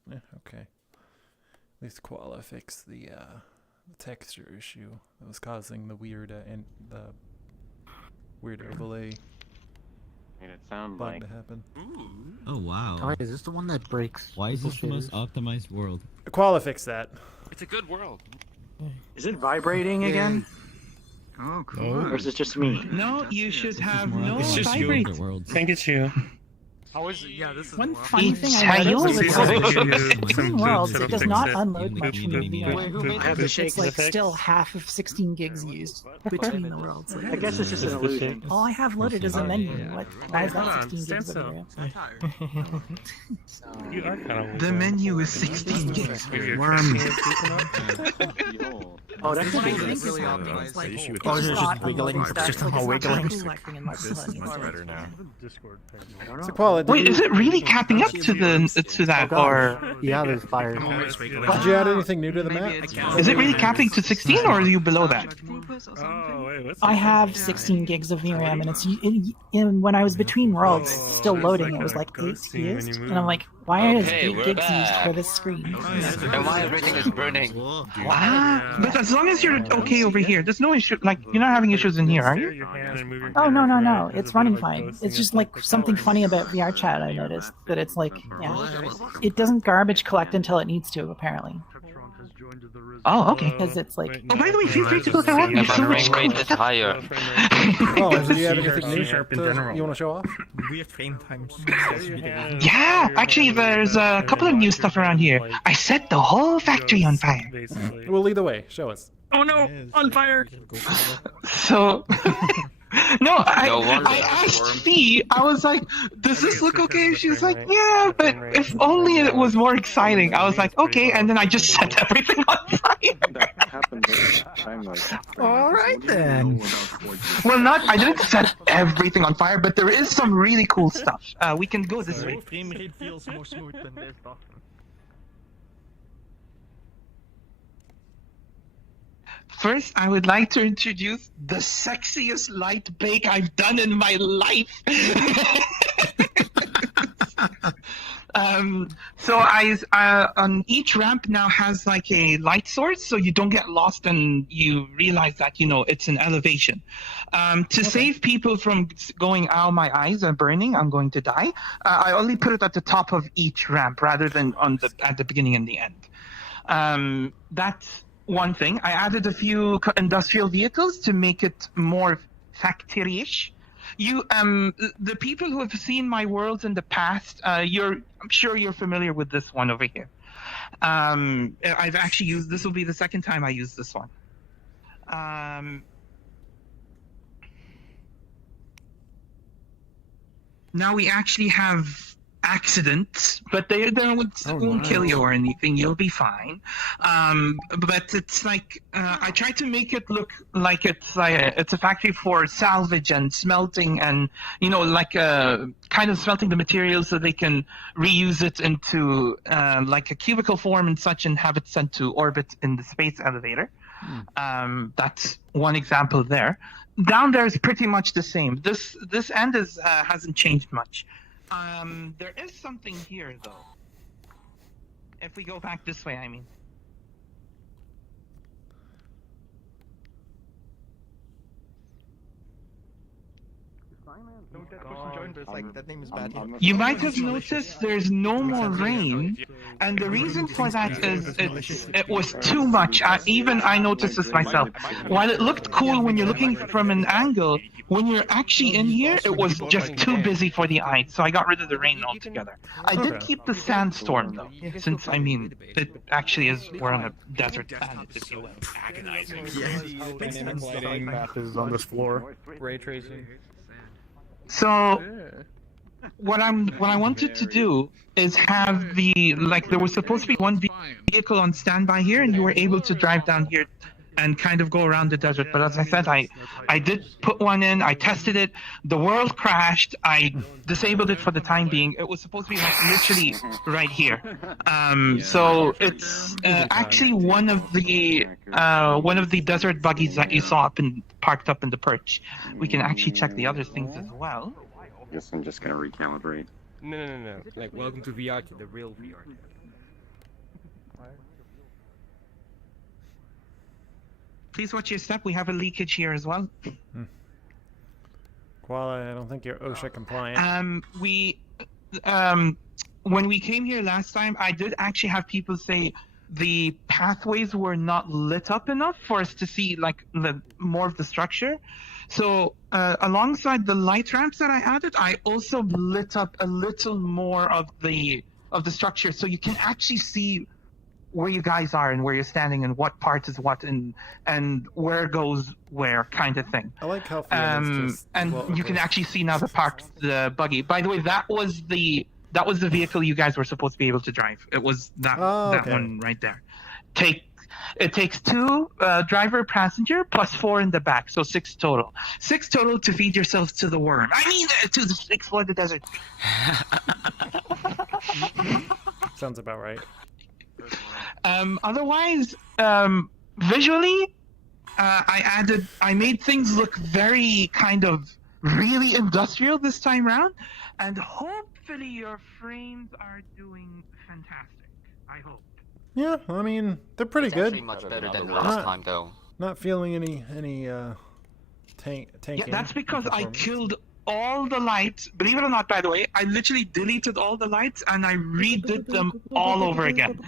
but okay. At least Qhala fixed the texture issue that was causing the weird and the weird overlay bug to happen. Oh wow. Alright, is this the one that breaks? Why is this the most optimized world? Qhala fixed that. It's a good world. Is it vibrating again? Oh, cool. Or is it just me? No, you should have no It's just you. vibrate. I think it's you. How is it? Yeah, this is One funny thing I noticed is between worlds, it does not unload much from the VR. It's like still half of 16 gigs used between the worlds. I guess it's just an illusion. All I have loaded is a menu. Why is that 16 gigs of RAM? You are kind of The menu is 16 gigs. Worm. Oh, that's what I cool. think really is happening. optimized. It's like, Issue with it's this just is not just wiggling. unloading It's just stuff, how like, it's not wiggling. collecting in much This is stuff. much better now. So Qhala, Wait, is it really capping up to that, or Yeah, there's fire. did you add anything new to the map? is it really capping to 16, or are you below that? Oh, wait, what's I have 16 gigs of VRAM, and it's when I was between worlds, still loading. It was like 8 used, and I'm like, why is 8 we're gigs used back. for this screen? And why everything is burning? But as long as you're okay over here, there's no issue. Like, you're not having issues in here, are you? Oh no, it's running fine. It's just like something funny about VRChat I noticed, that it's like, yeah, it doesn't garbage collect until it needs to, apparently. Oh, okay. Because it's like, Oh, by the way, feel free to go to me. So much cool stuff. Oh, so you had anything new you want to show off? Weird frame times. Yeah, actually, there's a couple of new stuff around here. I set the whole factory on fire. Well, either way, show us. oh no, on fire! So, no, I asked Fee, I was like, does this look okay? She's like, yeah, but if only it was more exciting. I was like, okay, and then I just set everything on fire. Alright then. Well, I didn't set everything on fire, but there is some really cool stuff. We can go this way. Frame rate feels more smooth than this stuff. First, I would like to introduce the sexiest light bake I've done in my life. So on each ramp now has like a light source, so you don't get lost and you realize that, it's an elevation. To save people from going, ow, my eyes are burning, I'm going to die, I only put it at the top of each ramp rather than at the beginning and the end. That's one thing. I added a few industrial vehicles to make it more factory-ish. The people who have seen my worlds in the past, I'm sure you're familiar with this one over here. I've actually used, this will be the second time I use this one. Now we actually have accidents, but they won't kill you or anything. You'll be fine. But it's like I try to make it look like it's a factory for salvage and smelting, and like kind of smelting the materials so they can reuse it into like a cubicle form and such, and have it sent to orbit in the space elevator. That's one example there. Down there is pretty much the same. This end hasn't changed much. There is something here, though. If we go back this way, I mean. You might have noticed there's no more rain, and the reason for that is it was too much. Even I noticed this myself. While it looked cool when you're looking from an angle, when you're actually in here, it was just too busy for the eye, so I got rid of the rain altogether. I did keep the sandstorm, though, since, I mean, it actually is, we're on a desert planet, if you will. Agonizing. Map is on this floor. Ray tracing. So, what I wanted to do is have there was supposed to be one vehicle on standby here, and you were able to drive down here and kind of go around the desert. But as I said, I did put one in, I tested it, the world crashed, I disabled it for the time being. It was supposed to be like literally right here. So it's actually one of the desert buggies that you saw parked up in the perch. We can actually check the other things as well. Guess I'm just gonna recalibrate. No. Like, welcome to VRChat, the real VRChat. Please watch your step. We have a leakage here as well. Qhala, I don't think you're OSHA compliant. When we came here last time, I did actually have people say the pathways were not lit up enough for us to see like more of the structure. So alongside the light ramps that I added, I also lit up a little more of the structure, so you can actually see where you guys are and where you're standing and what part is what and where goes where, kind of thing. I like how and you can actually see now the buggy. By the way, that was the vehicle you guys were supposed to be able to drive. It was that one right there. It takes 2 driver passenger plus 4 in the back, so 6 total. 6 total to feed yourselves to the worm. I mean, to explore the desert. Sounds about right. Otherwise, visually, I made things look very kind of really industrial this time around, and hopefully your frames are doing fantastic. I hope. Yeah, I mean, they're pretty good. Actually much better than last time, though. Not feeling any tank. Yeah, that's because I killed all the lights. Believe it or not, by the way, I literally deleted all the lights and I redid them all over again.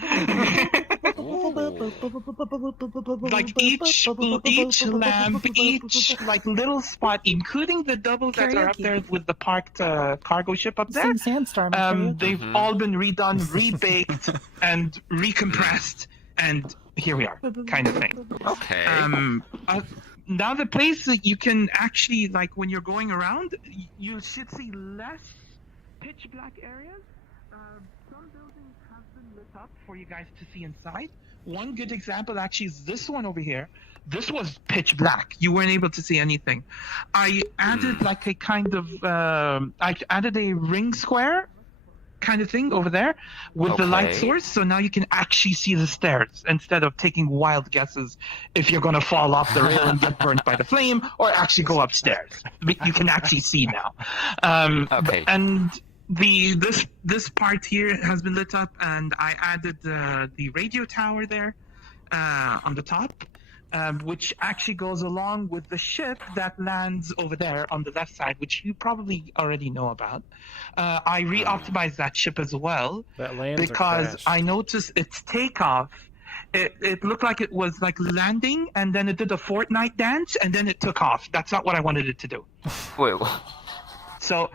Like each lamp, each like little spot, including the doubles that are up there with the parked cargo ship up there. They've all been redone, rebaked, and recompressed, and here we are, kind of thing. Okay. Now the place that you can actually, like when you're going around, you should see less pitch black areas. Some buildings have been lit up for you guys to see inside. One good example actually is this one over here. This was pitch black. You weren't able to see anything. I added like a kind of, I added a ring square kind of thing over there with the light source, so now you can actually see the stairs instead of taking wild guesses if you're going to fall off the rail and get burnt by the flame or actually go upstairs. You can actually see now. And this part here has been lit up, and I added the radio tower there on the top, which actually goes along with the ship that lands over there on the left side, which you probably already know about. I re-optimized that ship as well because I noticed its takeoff. It looked like it was like landing, and then it did a Fortnite dance, and then it took off. That's not what I wanted it to do. Wait. So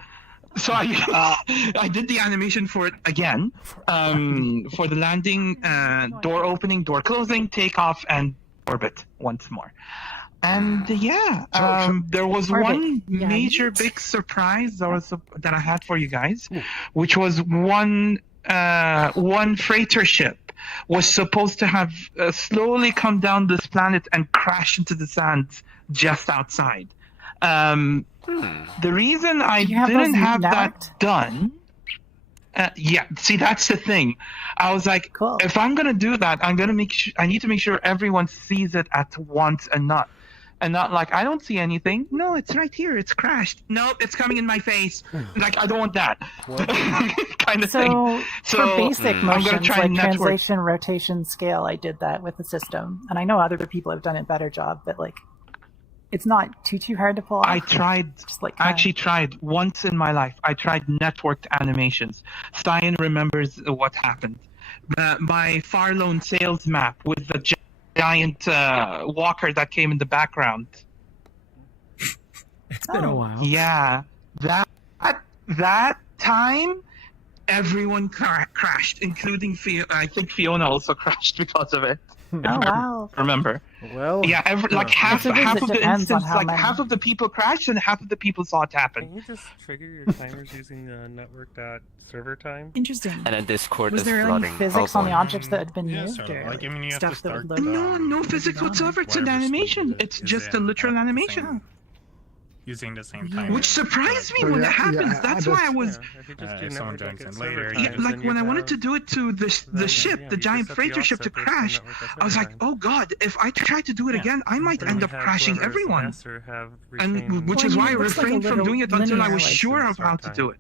I did the animation for it again, for the landing, door opening, door closing, takeoff, and orbit once more. And yeah, there was Perfect. one Yeah, major big surprise that I had for you guys, which was one freighter ship was supposed to have slowly come down this planet and crash into the sand just outside. The reason I didn't have that done. Yeah, see, that's the thing. I was like, if I'm gonna do that, I need to make sure everyone sees it at once and not like, I don't see anything. No, it's right here. It's crashed. No, it's coming in my face. Like, I don't want that kind of thing. So for basic I'm gonna motions try like network. translation, rotation, scale, I did that with the system, and I know other people have done a better job, but like, it's not too hard to pull off. I actually tried once in my life. I tried networked animations. Cyan remembers what happened. My Farlone sales map with the giant walker that came in the background. It's been a while. Yeah, that time, everyone crashed, including I think Fiona also crashed because of it. Oh wow! Remember? Well, yeah, half of the instance, like many. half of the people crashed and half of the people saw it happen. Can you just trigger your timers using network.server time? Interesting. And then Discord Was is there flooding. any physics on the objects that had been Yeah, used, sort of. or Like, I mean, you have stuff to that would start look? No physics whatsoever. It's an animation. It's just a literal animation. Using the same time. Which surprised me when it happens. That's why I was. Someone joins in later. Yeah, like when I wanted to do it to the ship, the giant freighter ship to crash, I was like, oh god, if I try to do it again, I might end up crashing everyone. And which is why I refrained from doing it until I was sure of how to do it.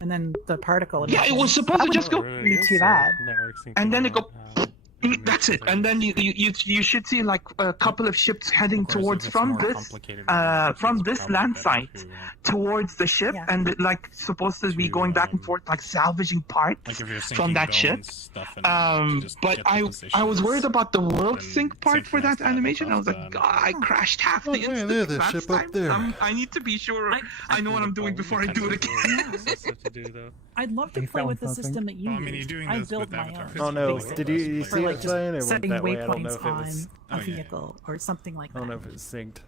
And then the particle. Yeah, it was supposed to just go. See that. And then it go. That's it, and then you should see like a couple of ships heading towards from this land site towards the ship, and it, like supposed to be going back and forth, like salvaging parts from that ship. But I was worried about the world sync part for that animation. I was like, God, I crashed half the instance. there's a ship up there. I need to be sure I know what I'm doing before I do it again. I'd love to play with the system that you used. I built my own. Oh no, did you see for, it, Zion? It went setting that way. I don't know waypoints if it was. on a vehicle or something like that. I don't know if it was synced.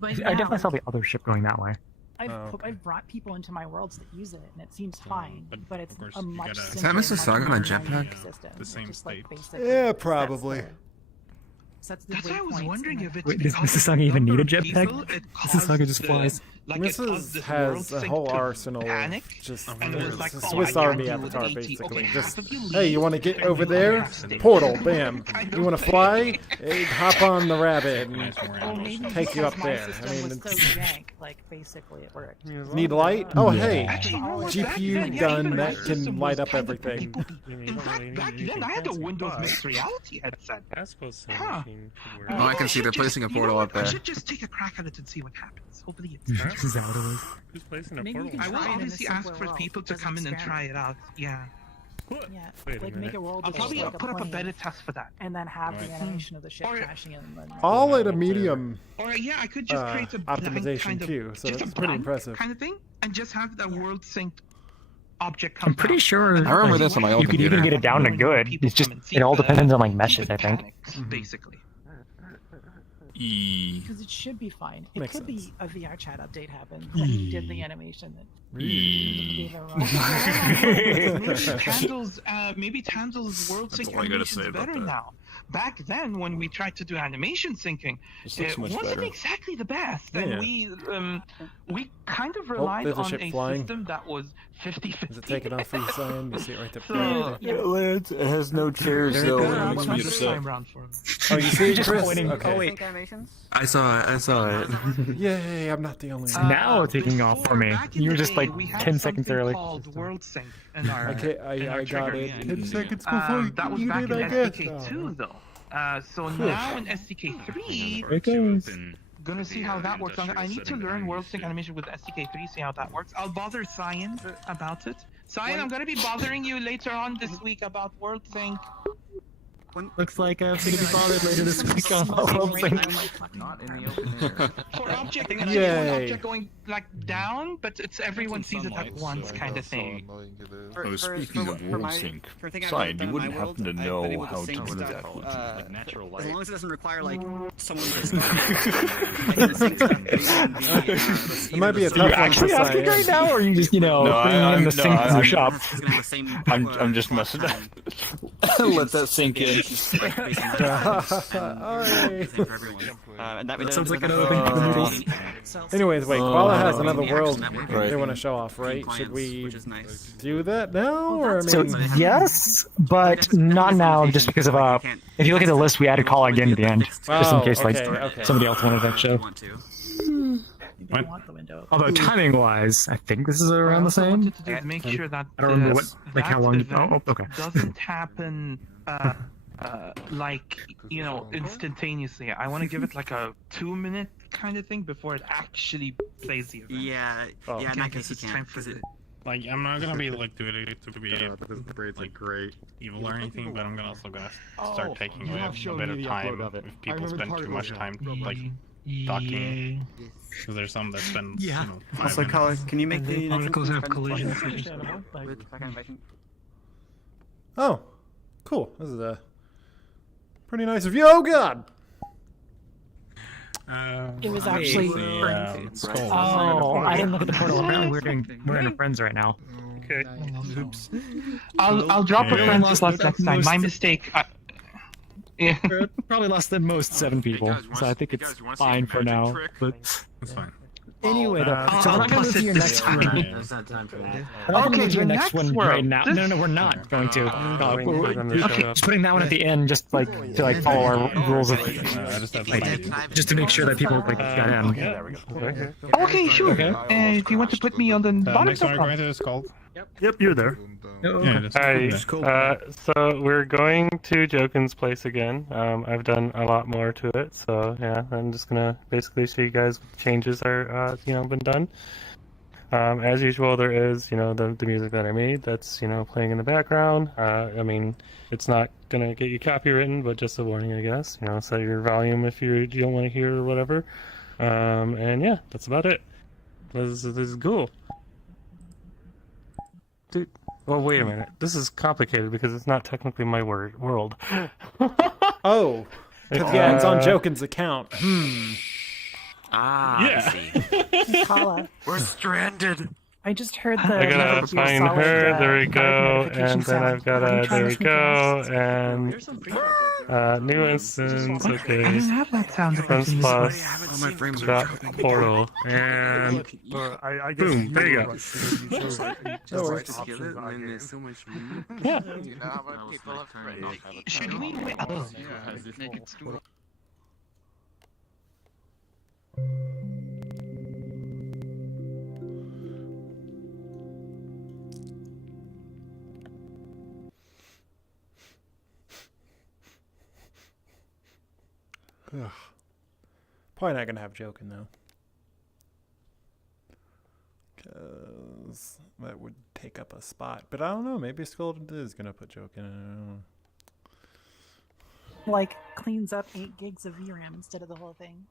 But I definitely saw the other ship going that way. I've brought people into my worlds that use it, and it seems fine. But it's a much Is that Mr. Saga on a jetpack? The same state. Yeah, probably. That's why I was wondering if it's. Wait, does Mrs. Saga even need a jetpack? Mrs. Saga just flies. Mrs. has a whole arsenal of just it's a Swiss Army avatar, basically. Just, hey, you want to get over there? Portal, bam. You want to fly? Hey, hop on the rabbit and take you up there. I mean, it's... Like, basically it worked. Need light? Oh, hey, GPU gun that can light up everything. In fact, back then I had a Windows Mixed Reality headset. Oh, I can see they're placing a portal up I there. should just take a crack at it and see what happens. Hopefully it's. Is that what it was? Who's placing a Maybe portal? you I can will try it in a obviously ask simpler for world. people to Doesn't come in and try experiment. it out. Yeah. Yeah, Wait a like make minute. a world. I'll that's probably like a put up a plane, beta test for that. and then have the animation of the ship crashing in. And then All at a medium Or yeah, I could just create a blank optimization kind of, too, so just that's a pretty blank impressive. kind of thing, and just have that world synced object come. I'm pretty sure. I remember this on my old You could even computer. get it down to good. It's just it all depends on like meshes, I think. Basically. Because it should be fine. It Makes could sense. be a VRChat update happened that did the animation that gave it wrong. Maybe Tandel's world sync all I gotta animation say is about better that. now. Back then, when we tried to do animation syncing, This looks it much wasn't better. exactly the best, Yeah. and we kind of relied there's a on ship a flying. system that was 50-50. Is it taking off for you, Zion? You see it right there. It has no chairs though. It makes me upset. Oh, you see it, Just Chris? pointing. Okay. Oh wait. I saw it. Yay, I'm not the only It's one. now taking off for me. You were just like 10 seconds early. World Sync in our, I got it 10 seconds before that was you back did, in I guess. SDK2 though. So now in SDK3, There it goes. gonna see how that works. I need to learn World Sync animation with SDK3, see how that works. I'll bother Cyan about it. Cyan, I'm gonna be bothering you later on this week about World Sync. Looks like we could be bothered later this week on World Sync. Not in the open For object, one Yay. object going like down, but it's everyone sees it at once kind of thing. Oh, speaking of world sync, Side, you wouldn't happen to know how to do that, would you? Like natural light. As long as it doesn't require like someone. It might be a tough one to Actually asking say. right now, or are you just, No, putting in the sync in your shop? I'm just messing up. Let that sink in. That sounds like another thing for the noodles. Anyways, wait, Qhala has another world Right. they want to show off, right? Should we do that now, or I So mean, yes, but not now, just because of if you look at the list, we added Qhala again to the end, just in case okay. somebody else wanted that show. Although timing-wise, I think this is around the same. Wanted to do is make sure that I don't remember what, like how long. event Oh, okay. doesn't happen like instantaneously. I want to give it like a 2-minute kind of thing before it actually plays the event. Yeah, yeah. In that case, you can't. Like, I'm not gonna be like doing it to be like great evil or anything, but I'm gonna also start taking a bit of time if people spend too much time like talking. Because there's some that spend Also, Qhala, can you make the particles have collision? oh, cool. This is a pretty nice review. Oh God. It was actually. Oh, I didn't look at the portal. Apparently, we're in friends right now. Okay. Oops. I'll drop a friend slot next time. My mistake. Yeah. Probably lost the most 7 people, so I think it's fine for now. But That's fine. anyway, so we're not going to move to your next one. There's not time for that. We're not going to Okay, move to your the next next one world. right now. No, we're not going to. Okay. Just putting that one at the end, just to follow our rules of, just to make sure that people got in. Okay, sure. Do you want to put me on the bottom? Next one we're going to is Skuld. Yep, you're there. Hi. So we're going to Joken's place again. I've done a lot more to it, so yeah, I'm just gonna basically show you guys what changes are been done. As usual, there is the music that I made that's playing in the background. I mean, it's not gonna get you copywritten, but just a warning, I guess. Set your volume if you don't want to hear or whatever. And yeah, that's about it. This is cool. Dude, well, wait a minute. This is complicated because it's not technically my world. Oh, yeah, it's on Joken's account. Ah, yeah. I see. Qhala, We're stranded. I just heard the. I gotta find her. There we go. And then I've gotta. There we go. And new instance. Okay. I didn't have that sound Friends plus. All my frames are Drop dropping. portal. And I guess boom. There you go. Yeah. You know how much people have friends. Should we wait? Ugh. Probably not gonna have Joken though, because that would take up a spot. But I don't know. Maybe Skuld is gonna put Joken in. I don't know. like cleans up 8 gigs of VRAM instead of the whole thing.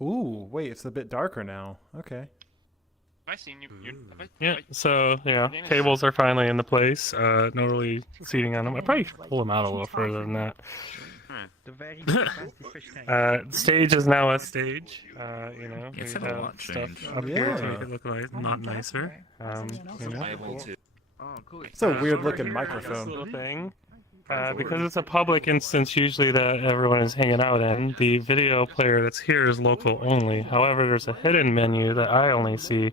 Ooh, wait, it's a bit darker now. Okay. Have I seen you? Yeah, so, cables are finally into place. No really seating on them. I probably should pull them out a little further than that. Stage is now a stage. It's we had a have lot stuff changed. up here to make it look like not nicer. It's a weird looking microphone. Little thing. Because it's a public instance usually that everyone is hanging out in, the video player that's here is local only. However, there's a hidden menu that I only see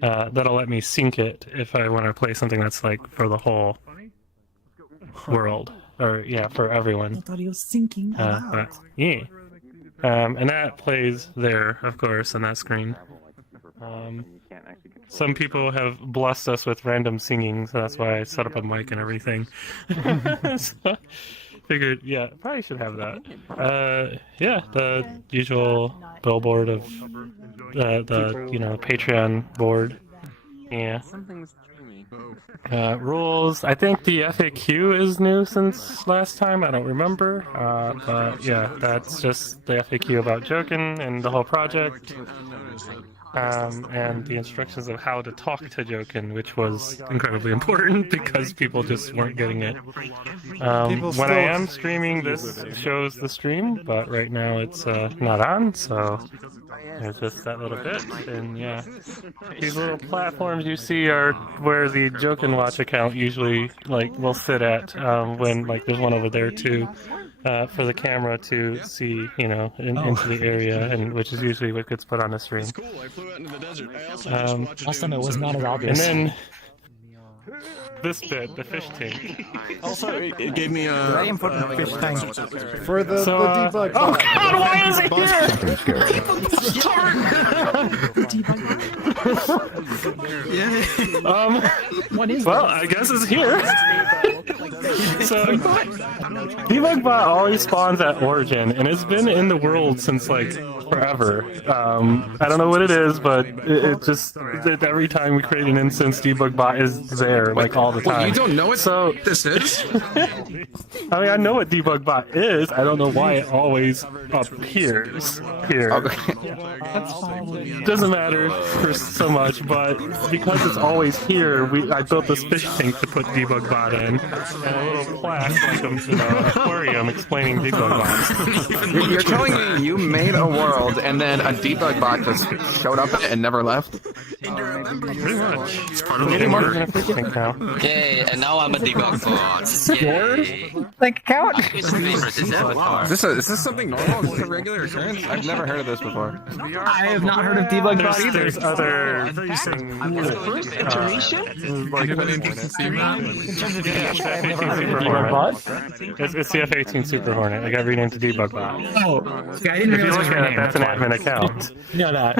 that'll let me sync it if I want to play something that's like for the whole world. Or, yeah, for everyone. I thought he was sinking. Yeah. And that plays there, of course, on that screen. Some people have blessed us with random singing, so that's why I set up a mic and everything. So, figured, yeah, probably should have that. Yeah, the usual billboard of the Patreon board. Yeah. Something's dreamy. Rules. I think the FAQ is new since last time. I don't remember. But yeah, that's just the FAQ about Joken and the whole project. And the instructions of how to talk to Joken, which was incredibly important because people just weren't getting it. When I am streaming, this shows the stream, but right now it's not on, so there's just that little bit. And yeah, these little platforms you see are where the Joken Watch account usually will sit at when there's one over there too. For the camera to see, into the area, and which is usually what gets put on the stream. Last time it was not as obvious. And then this bit, the fish tank. Also, it gave me a very important fish tank for the debug. Oh God, why is it here? What is well, I guess it's here. So, DebugBot always spawns at origin, and it's been in the world since forever. I don't know what it is, but it just every time we create an instance, DebugBot is there all the time. Well, you don't know what this is? I mean, I know what DebugBot is. I don't know why it always appears here. Doesn't matter for so much, but because it's always here, I built this fish tank to put DebugBot in, and a little plaque aquarium explaining DebugBot. You're telling me you made a world and then a debug bot just showed up and never left? Pretty much. It's part of the more than a fish tank now. Yay, and now I'm a debug bot. Yay. Account? Is this something normal? Is this a regular occurrence? I've never heard of this before. I have not heard of DebugBot either. There's other information. It's the F-18 Super Hornet. I got renamed to DebugBot. Oh, yeah, I didn't if you realize look at it, that's an admin account. You know that.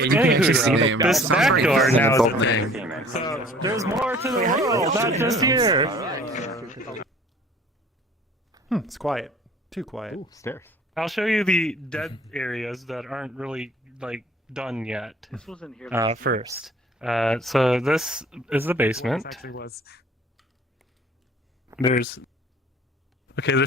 You can actually see this backdoor now is a thing. So there's more to the world, not just here. It's quiet. Too quiet. Ooh, stairs. I'll show you the dead areas that aren't really done yet. First. So this is the basement. There's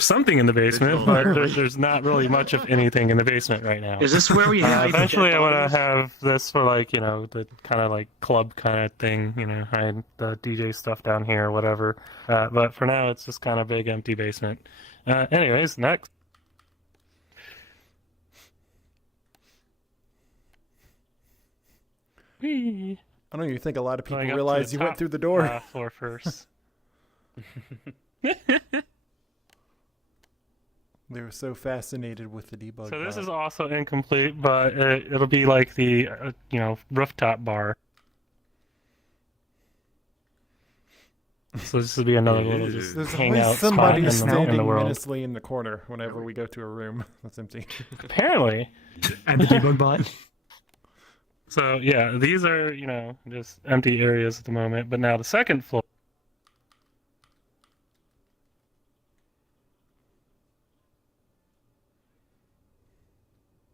something in the basement, but there's not really much of anything in the basement right now. Is this where we have? Eventually, I want to have this for the kind of club kind of thing. Hide the DJ stuff down here or whatever. But for now, it's just kind of big empty basement. Anyways, next. I don't even think a lot of people realize you went through the door. Floor first. They were so fascinated with the debug. So this is also incomplete, but it'll be like the rooftop bar. So this will be another little just hangout spot in the world. Menacingly in the corner whenever we go to a room that's empty. Apparently. And the debug bot. So yeah, these are just empty areas at the moment. But now the second floor.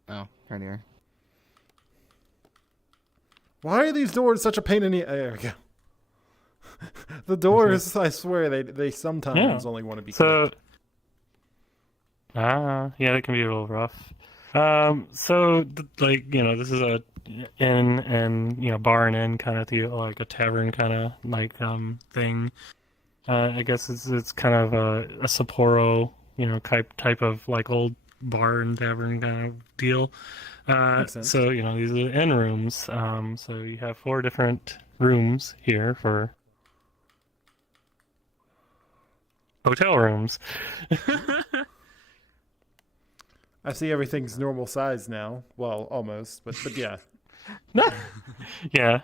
Oh, right here. Why are these doors such a pain in the... There we go. The doors, I swear, they sometimes only want to be... So... yeah, they can be a little rough. So, this is a inn and, bar and inn kind of deal, like a tavern kind of, thing. I guess it's kind of a Sapporo, type of, old bar and tavern kind of deal. So, these are the inn rooms. So you have 4 different rooms here for hotel rooms. I see everything's normal size now. Well, almost, but yeah. Yeah.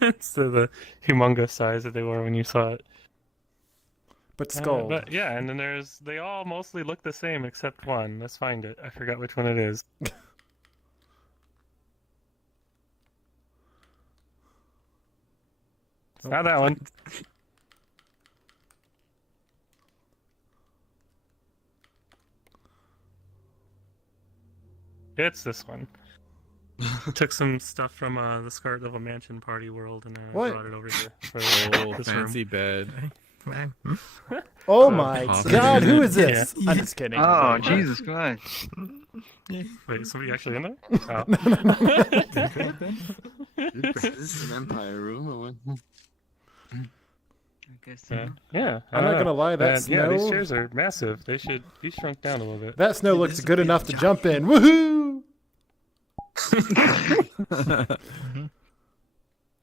It's the humongous size that they were when you saw it. But Skuld. But yeah, and then they all mostly look the same except one. Let's find it. I forgot which one it is. It's not that one. It's this one. took some stuff from the Scarlet Level Mansion Party World and What? brought it over here for this fancy room. bed. Oh my God, who is this? Yeah. I'm just kidding. Oh, Jesus Christ. Wait, somebody actually in there? Oh. Is this an Empire room or what? Yeah. I'm not gonna lie, that snow. Yeah, these chairs are massive. They should be shrunk down a little bit. That snow looks good enough to jump in. Woohoo!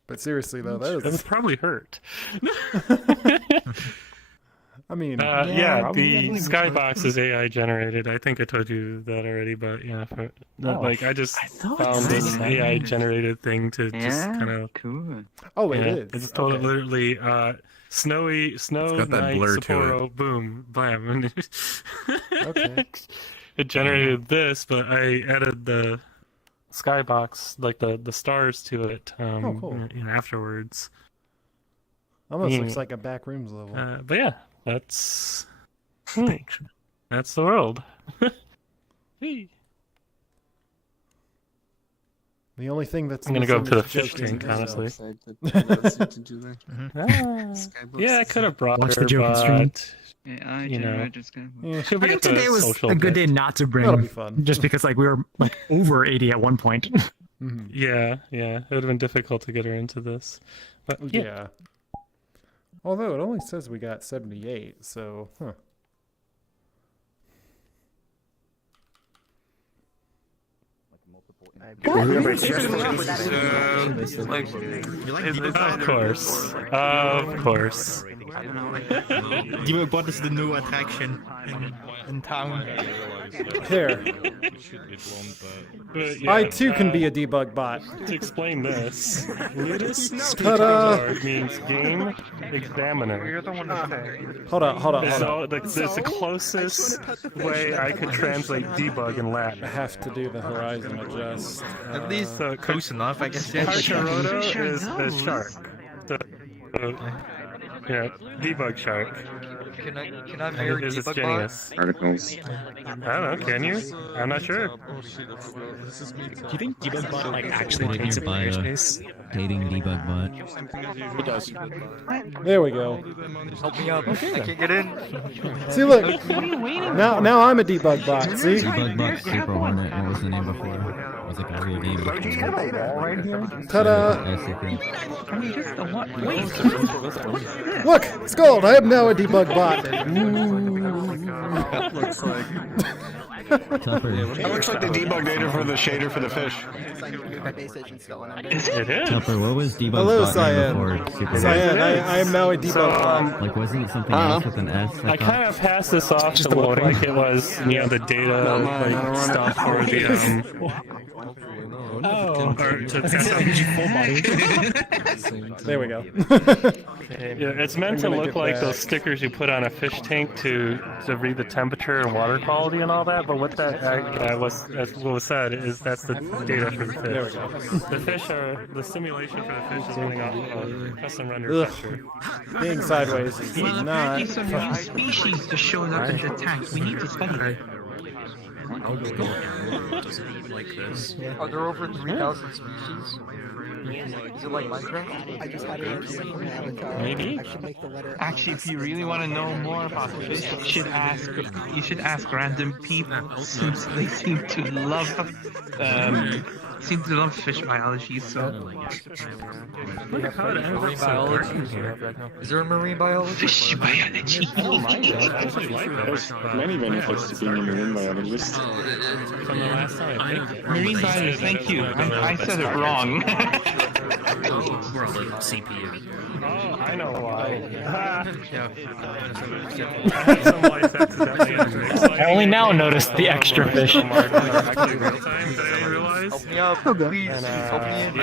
But seriously though, that would probably hurt. I mean, yeah, the skybox is AI generated. I think I told you that already, but yeah, I just found this AI generated thing to just kind of. Cool. Oh, it is. It's totally literally snow got that night blur to Sapporo, boom, blam. And Okay. it generated this, but I added the skybox, like the stars to it. Cool. Afterwards. Almost looks like a back rooms level. But yeah, that's the world. The only thing that's I'm gonna go up to the missing is fish tank, honestly. Joken. Yeah, I could have brought Watch her, the Joken stream. but Yeah, you know, she'll I be think at the today was social a good bit. day not to bring. That'll be fun. Just because we were over 80 at one point. Yeah, it would have been difficult to get her into this. But Yeah. Although it only says we got 78, so Of course. Guribo is the new attraction in town. Here. But, I too can be a debug bot. To explain this, Ludus Ta-da! means game examiner. Hold on. It's the closest way I could translate debug in Latin. I have to do the horizon adjust. At least close enough, I guess. Kakaroto is the shark. Debug shark. Can I marry Is debug genius. Articles. I don't know, can you? I'm not sure. Do you think debug bot actually takes up player space? Dating debug bot. It does. There we go. Help me out. I can't get in. See, look. Now I'm a debug bot. See? Debug bot Super Hornet. What was the name before? It was like a real game. Ta-da! Wait. Look, Skuld, I am now a debug bot. That looks like. That looks like the debug data for the shader for the fish. It is. Tupper, what was debug Hello, bot Cyan. name before Super Cyan, Hornet? I am now a debug bot. Like, wasn't it something else with an S? I kind of passed this off to look like it was, the data stuff for the There we go. Yeah, it's meant to look like those stickers you put on a fish tank to read the temperature and water quality and all that. But what what was said is that's the data for the fish. There we go. The fish the simulation for the fish is running off of custom render texture. Being sideways is not. It's a new species just showing up in the tank. We need to study it. Like this. Are there over 3,000 species? Is it like Minecraft? I just had it. Maybe. Actually, if you really want to know more about fish, you should ask random people since they seem to love fish biology. So. Marine biology? Is there a marine biology? Fish biology. Oh my God. I actually like this. Many benefits to being a marine biologist. From the last time I think. Marine biologist, thank you. I said it wrong. We're on the CPU. Oh, I know why. I only now noticed the extra fish. Help me out, please. Help me in.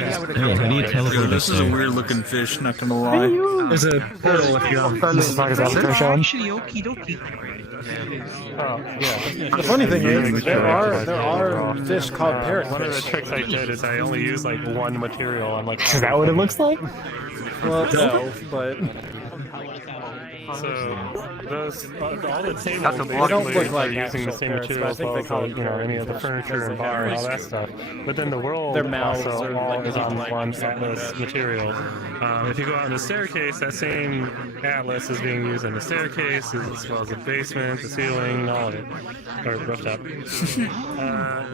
This is a weird looking fish, not gonna lie. There's a portal if you have this Actually, okie dokie. The funny thing is, there are fish called parrotfish. One of the tricks I did is I only use one material on Is that what it looks like? Well, no, but So those all the tables They don't basically look like are using the actual same parrots, but I materials think they as call you them know any of the parrots furniture because and they bar and have all that stuff. But then the world their mouths also are all like is on like one something like atlas that. material. If you go out in the staircase, that same atlas is being used in the staircase as well as the basement, the ceiling, all of it, or rooftop.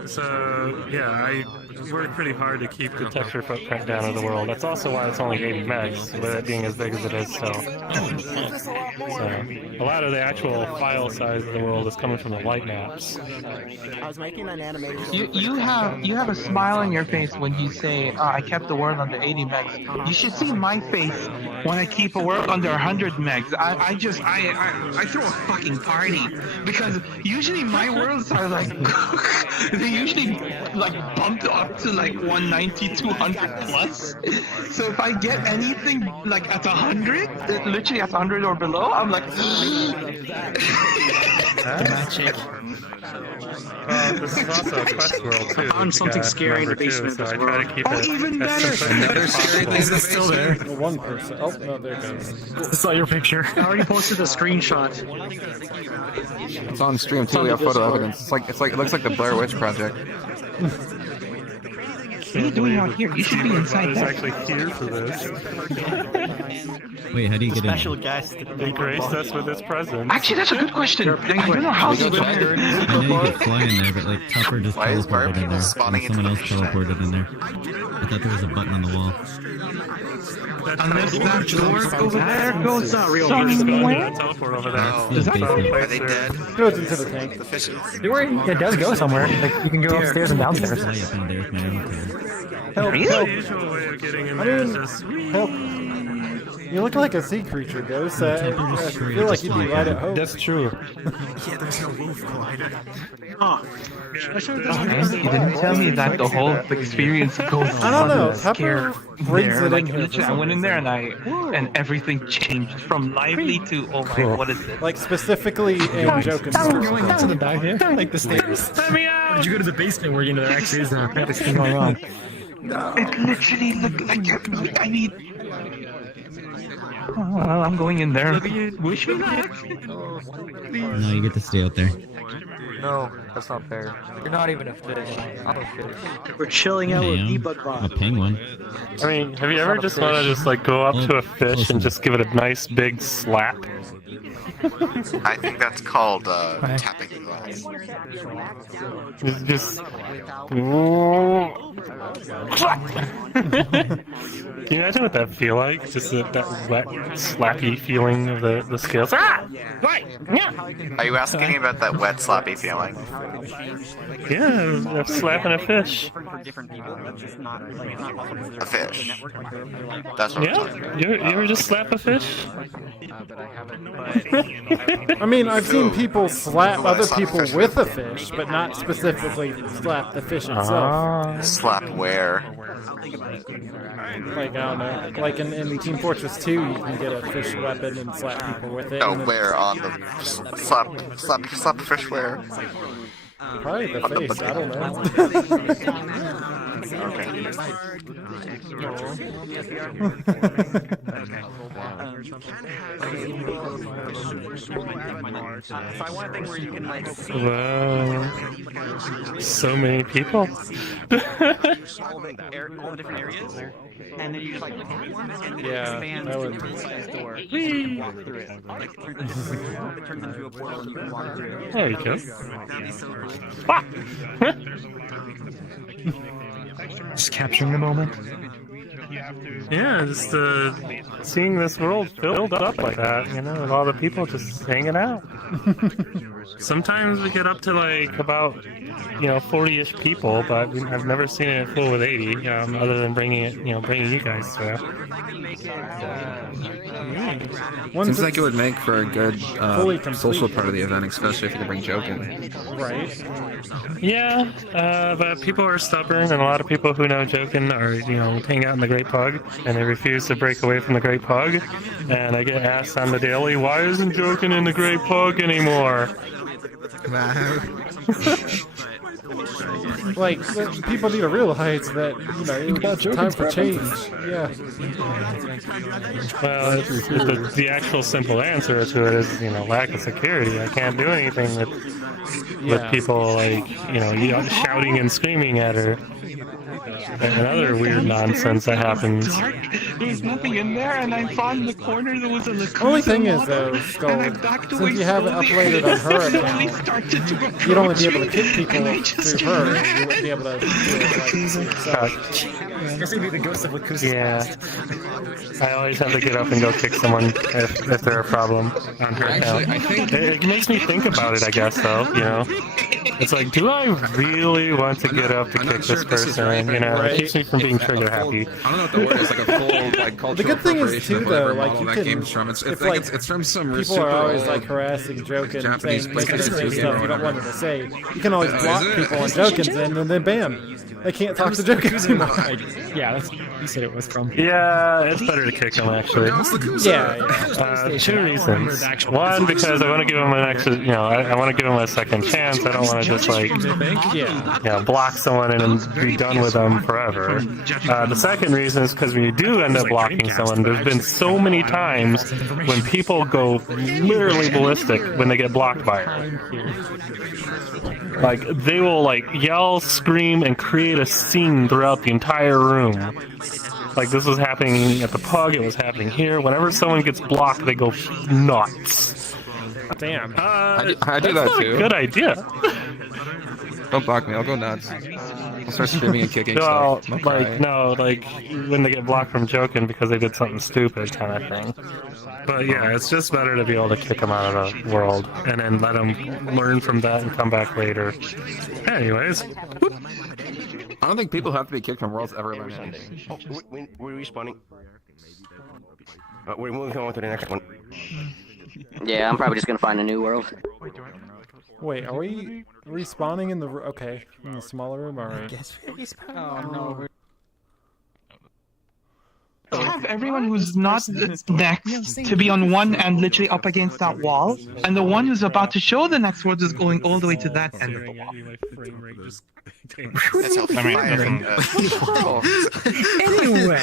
So yeah, I worked pretty hard to keep the texture footprint down of the world. That's also why it's only 80 megs, with it being as big as it is still. So a lot of the actual file size of the world is coming from the light maps. I was making an animation. You have a smile on your face when you say, I kept the world under 80 megs. You should see my face when I keep a world under 100 megs. I throw a fucking party, because usually my worlds are like, they usually like bumped up to like 190, 200 plus. So if I get anything like at 100, literally at 100 or below, I'm like, this is also a quest world too. I found something scary in the basement So of I this try to world. keep it even as better. simplistic as possible. Is it still there? One person. Oh, no, there it goes. I saw your picture. I already posted a screenshot. It's on stream too. We have photo evidence. It looks like the Blair Witch Project. What are you doing out here? You should be inside Is there. actually here for this. Wait, how do you get in? Special guest. They graced us with this present. Actually, that's a good question. I don't know how to do it. I know you could fly in there, but like Tupper just teleported in there. And someone else teleported in there. I thought there was a button on the wall. Unless that door over there goes real somewhere. Teleport over there. Is that Are they dead? Goes into the tank. The fishes? Don't worry, it does go somewhere. Like, you can go upstairs and downstairs. Fly up in there with my own tail. Help, The help. usual way of getting in I there mean, is just help. You look like a sea creature, Ghost. I feel like you'd be right at home. That's true. Yeah, there's no wolf glider. You didn't tell me that the whole experience goes I don't know. scare Tupper brings there. it Like, in here. literally, I went in there and everything changed from lively to, oh my, what is this? Like specifically in Joken. Going into the back here, like the stairs. Let me out! Did you go to the basement where you know there actually is a this thing going on? It literally looked like I need. Oh, well, I'm going in there. Wish me luck. No, you get to stay out there. No, that's not fair. You're not even a fish. I'm a fish. We're chilling out with I am. debug A bot. penguin. I mean, have you ever just want to just like go up to a fish and just give it a nice big slap? I think that's called tapping the glass. Just. Can you imagine what that feel like? Just that wet, slappy feeling of the scales. Ah! Right! Yeah! Are you asking about that wet, sloppy feeling? Yeah, I'm slapping a fish. A fish. That's what I'm talking Yeah? about. You ever just slap a fish? I mean, I've seen people slap other people with a fish, but not specifically slap the fish itself. Slap where? Like, I don't know. Like in Team Fortress 2, you can get a fish weapon and slap people with it. Oh, and then- where on the slap a fish where? Probably the face, I don't Wow. So many people. All the different areas, and then you just like Yeah, that would. walk through it. It turns into a portal and you can walk through it. There you go. Just capturing the moment. Yeah, just seeing this world filled up like that, you know, with all the people just hanging out. Sometimes we get up to like about, 40-ish people, but I've never seen it full with 80, other than bringing you guys through. Seems like it would make for a good fully social part of the event, especially if you could bring Joken. Right. Yeah, but people are stubborn, and a lot of people who know Joken are, hang out in the Great Pug, and they refuse to break away from the Great Pug. And I get asked on the daily, why isn't Joken in the Great Pug anymore? Wow. Like, people need to realize that, you know, it's time for change. Yeah. Well, the actual simple answer to it is, you know, lack of security. I can't do anything with people, like, you know, shouting and screaming at her. And other weird nonsense that happens. There was nothing in there, and I found in the corner there was a Lacusa Only thing is, model, though, Skuld, and I backed away since you haven't slowly, uploaded and on her slowly account, started to approach you'd only be able to me, kick people and I just through her. ran. You wouldn't be able to do it like yourself. I guess it'd be the ghost of Lacusa's Yeah. I always have to get up and go kick someone if they're a problem on her account. It makes me think about it, I guess, though, you know? It's like, do I really want to get up to kick this person? You know, it keeps me from being trigger happy. I don't know what the word is, like a full like cultural The good thing is appropriation too, of though, whatever like model you that can, game's from. It's if, like like, it's from some people super are always old like harassing Joken, Japanese saying making PlayStation her say 2 stuff you don't want her to say. You can always Is block it? people on Joken's end, and then bam, they can't talk to Joken anymore. Yeah, that's what you said it was from. Yeah, it's better to kick him, actually. Yeah. Two reasons. One, because I want to give him an extra, you know, I want to give him a second chance. I don't want to just, like, block someone and then be done with them forever. The second reason is because when you do end up blocking someone, there's been so many times when people go literally ballistic when they get blocked by her. Like, they will, like, yell, scream, and create a scene throughout the entire room. Like, this was happening at the pug, it was happening here. Whenever someone gets blocked, they go nuts. Damn. I do that that's not too. a good idea. Don't block me, I'll go nuts. I'll start screaming and kicking No, stuff. I'll cry. like when they get blocked from Joken because they did something stupid kind of thing. But yeah, it's just better to be able to kick them out of the world and then let them learn from that and come back later. Anyways. I don't think people have to be kicked from worlds ever learn anything. Oh, we're respawning. We're moving on to the next one. Yeah, I'm probably just gonna find a new world. Wait, are we respawning in the okay in the smaller room? All right. Oh no. Have everyone who's not next to be on one end, literally up against that wall, and the one who's about to show the next word is going all the way to that end of the wall. Anyway,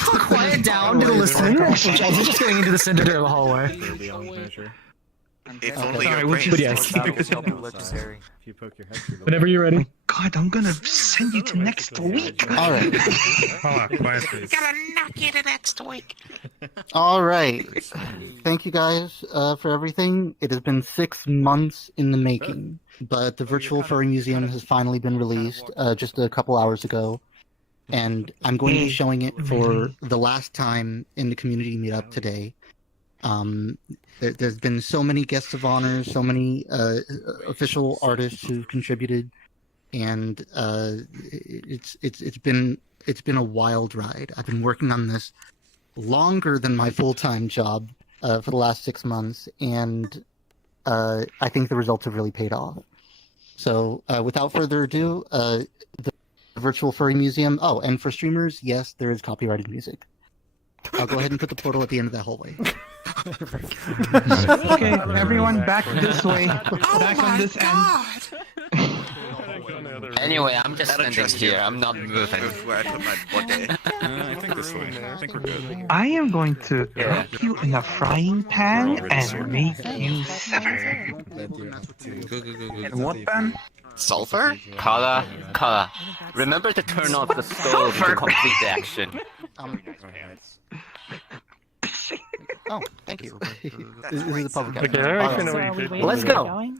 quiet down to listen. He's just going into the center of the hallway. It's only Sorry, your which brain. yes. Legendary. Whenever you're ready. God, I'm gonna send you to next week. All right. Hold on, quiet please. Gotta knock you to next week. All right. Thank you guys for everything. It has been 6 months in the making, but the virtual furry museum has finally been released just a couple hours ago, and I'm going to be showing it for the last time in the community meetup today. There's been so many guests of honor, so many official artists who've contributed, and it's been a wild ride. I've been working on this longer than my full-time job for the last 6 months, and I think the results have really paid off. So without further ado, the virtual furry museum. Oh, and for streamers, yes, there is copyrighted music. I'll go ahead and put the portal at the end of that hallway. Okay, everyone back this way. Back on this end. Anyway, I'm just standing here. I'm not moving. Where I put my body. I think this way. I think we're good. I am going to cook you in a frying pan and make you sever. And what pan? Sulfur? Qhala. Remember to turn off the stove to complete the action. Oh, thank you. This is a public Okay, Let's go.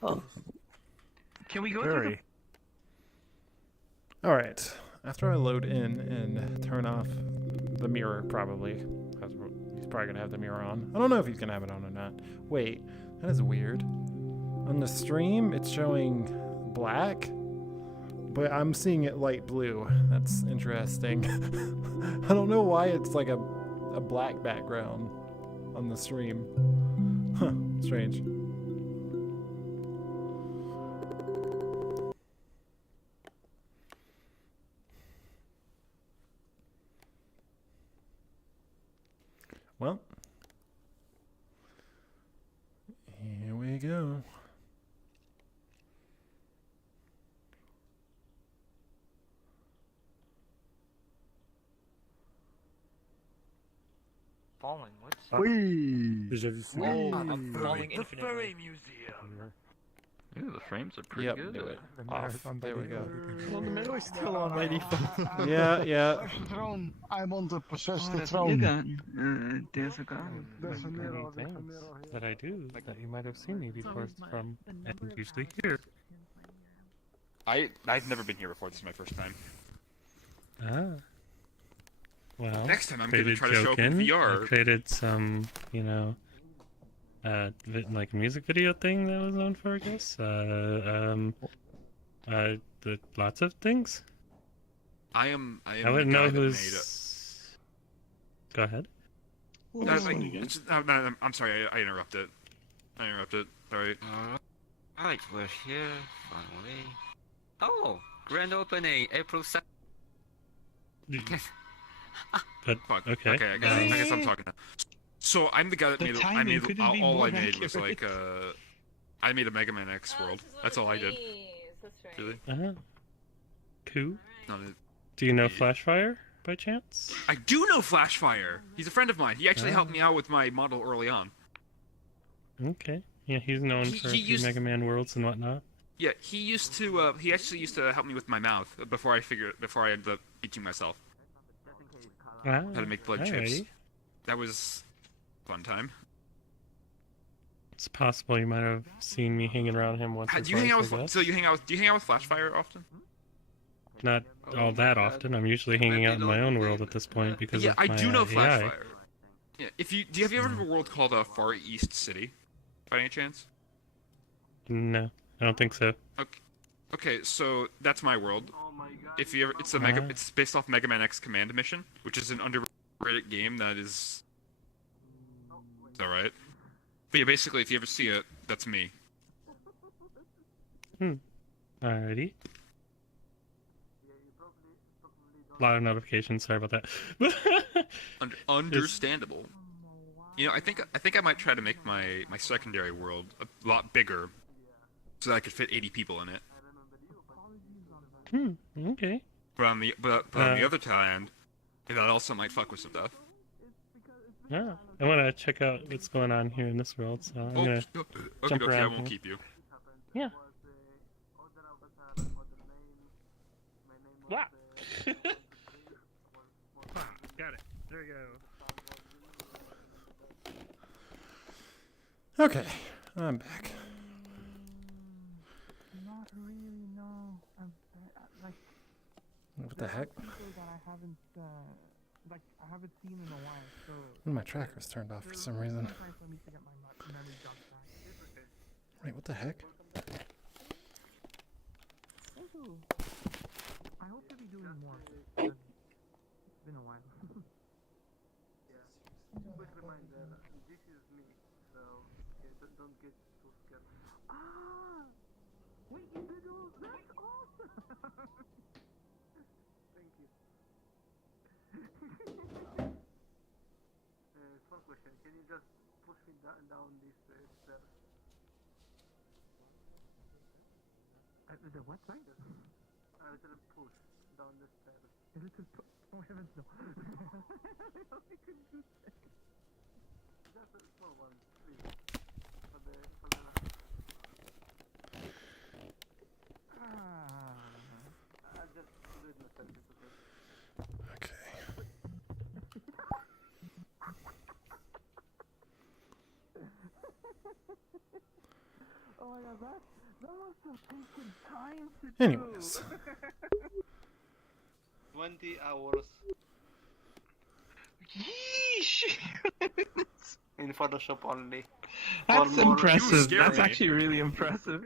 Oh. Can we go Furry. All right. After I load in and turn off the mirror, probably. He's probably gonna have the mirror on. I don't know if he's gonna have it on or not. Wait, that is weird. On the stream, it's showing black, but I'm seeing it light blue. That's interesting. I don't know why it's like a black background on the stream. Huh, strange. Well, here we go. falling. What? Déjà vu ça. Oh, I'm falling The infinitely. Furry Museum. Yeah, the frames are pretty Yep. good. Do it. There we go. Well, the middle is still on, lady. Yeah, yeah. I'm on the possessed You throne. got there's a gun. Many things that I do that you might have seen me before from, and usually here. I've never been here before. This is my first time. Ah. Well, Next time I'm gonna created try to show up in Joken. VR. I created some, you know, like a music video thing that I was known for, I guess. Lots of things. I am I the wouldn't know guy that who's. Go ahead. I'm sorry, I interrupted. Sorry. Alright, we're here, finally. Oh, grand opening, April 2nd. But, okay. Okay, I guess I'm talking now. So I'm the guy that The made. timing couldn't be All more I made was accurate. like I made a Mega Man X world. That's all I did. Really? Cool. Not Do you know Flashfire by chance? I do know Flashfire. He's a friend of mine. He actually helped me out with my model early on. Okay. Yeah, he's known for a he few used- Mega Man worlds and whatnot. Yeah, he used to. He actually used to help me with my mouth before I ended up teaching myself Ah, how to make blood chips. alrighty. That was a fun time. It's possible you might have seen me hanging around him once or Do you hang out twice, I with? guess. So you hang out with? Do you hang out with Flashfire often? Not all that often. I'm usually hanging out in my own world at this point because Yeah, of I my do know AI. Flashfire. Yeah, have you ever heard of a world called Far East City, by any chance? No, I don't think so. Okay, so that's my world. If you ever, it's based off Mega Man X Command Mission, which is an underrated game that is alright. But yeah, basically, if you ever see it, that's me. Alrighty. A lot of notifications. Sorry about that. Understandable. You know, I think I might try to make my secondary world a lot bigger, so that I could fit 80 people in it. Okay. But on the other hand, that also might fuck with some stuff. Yeah, I want to check out what's going on here in this world, so I'm gonna jump around. I won't here. keep you. Yeah. Wow. Got it. There we go. Okay, I'm back. Not really, no. What the heck? That I haven't, I haven't seen in a while, so... My tracker's turned off for some reason. Wait, what the heck? I hope to be doing more. It's been a while. Quick reminder, this is me, so don't get too scared. Ah! Wait, you did all that's awesome! Thank you. One question, can you just push me down this stairs? The what, right? A little push down the stairs. A little push? Oh heavens no. I couldn't do that. Just a small one, please. For the I'll just do it myself, it's okay. Oh my god, that must have taken time to Anyways. do. 20 hours. Yeesh! In Photoshop only. That's impressive. You That's scare me. actually really impressive.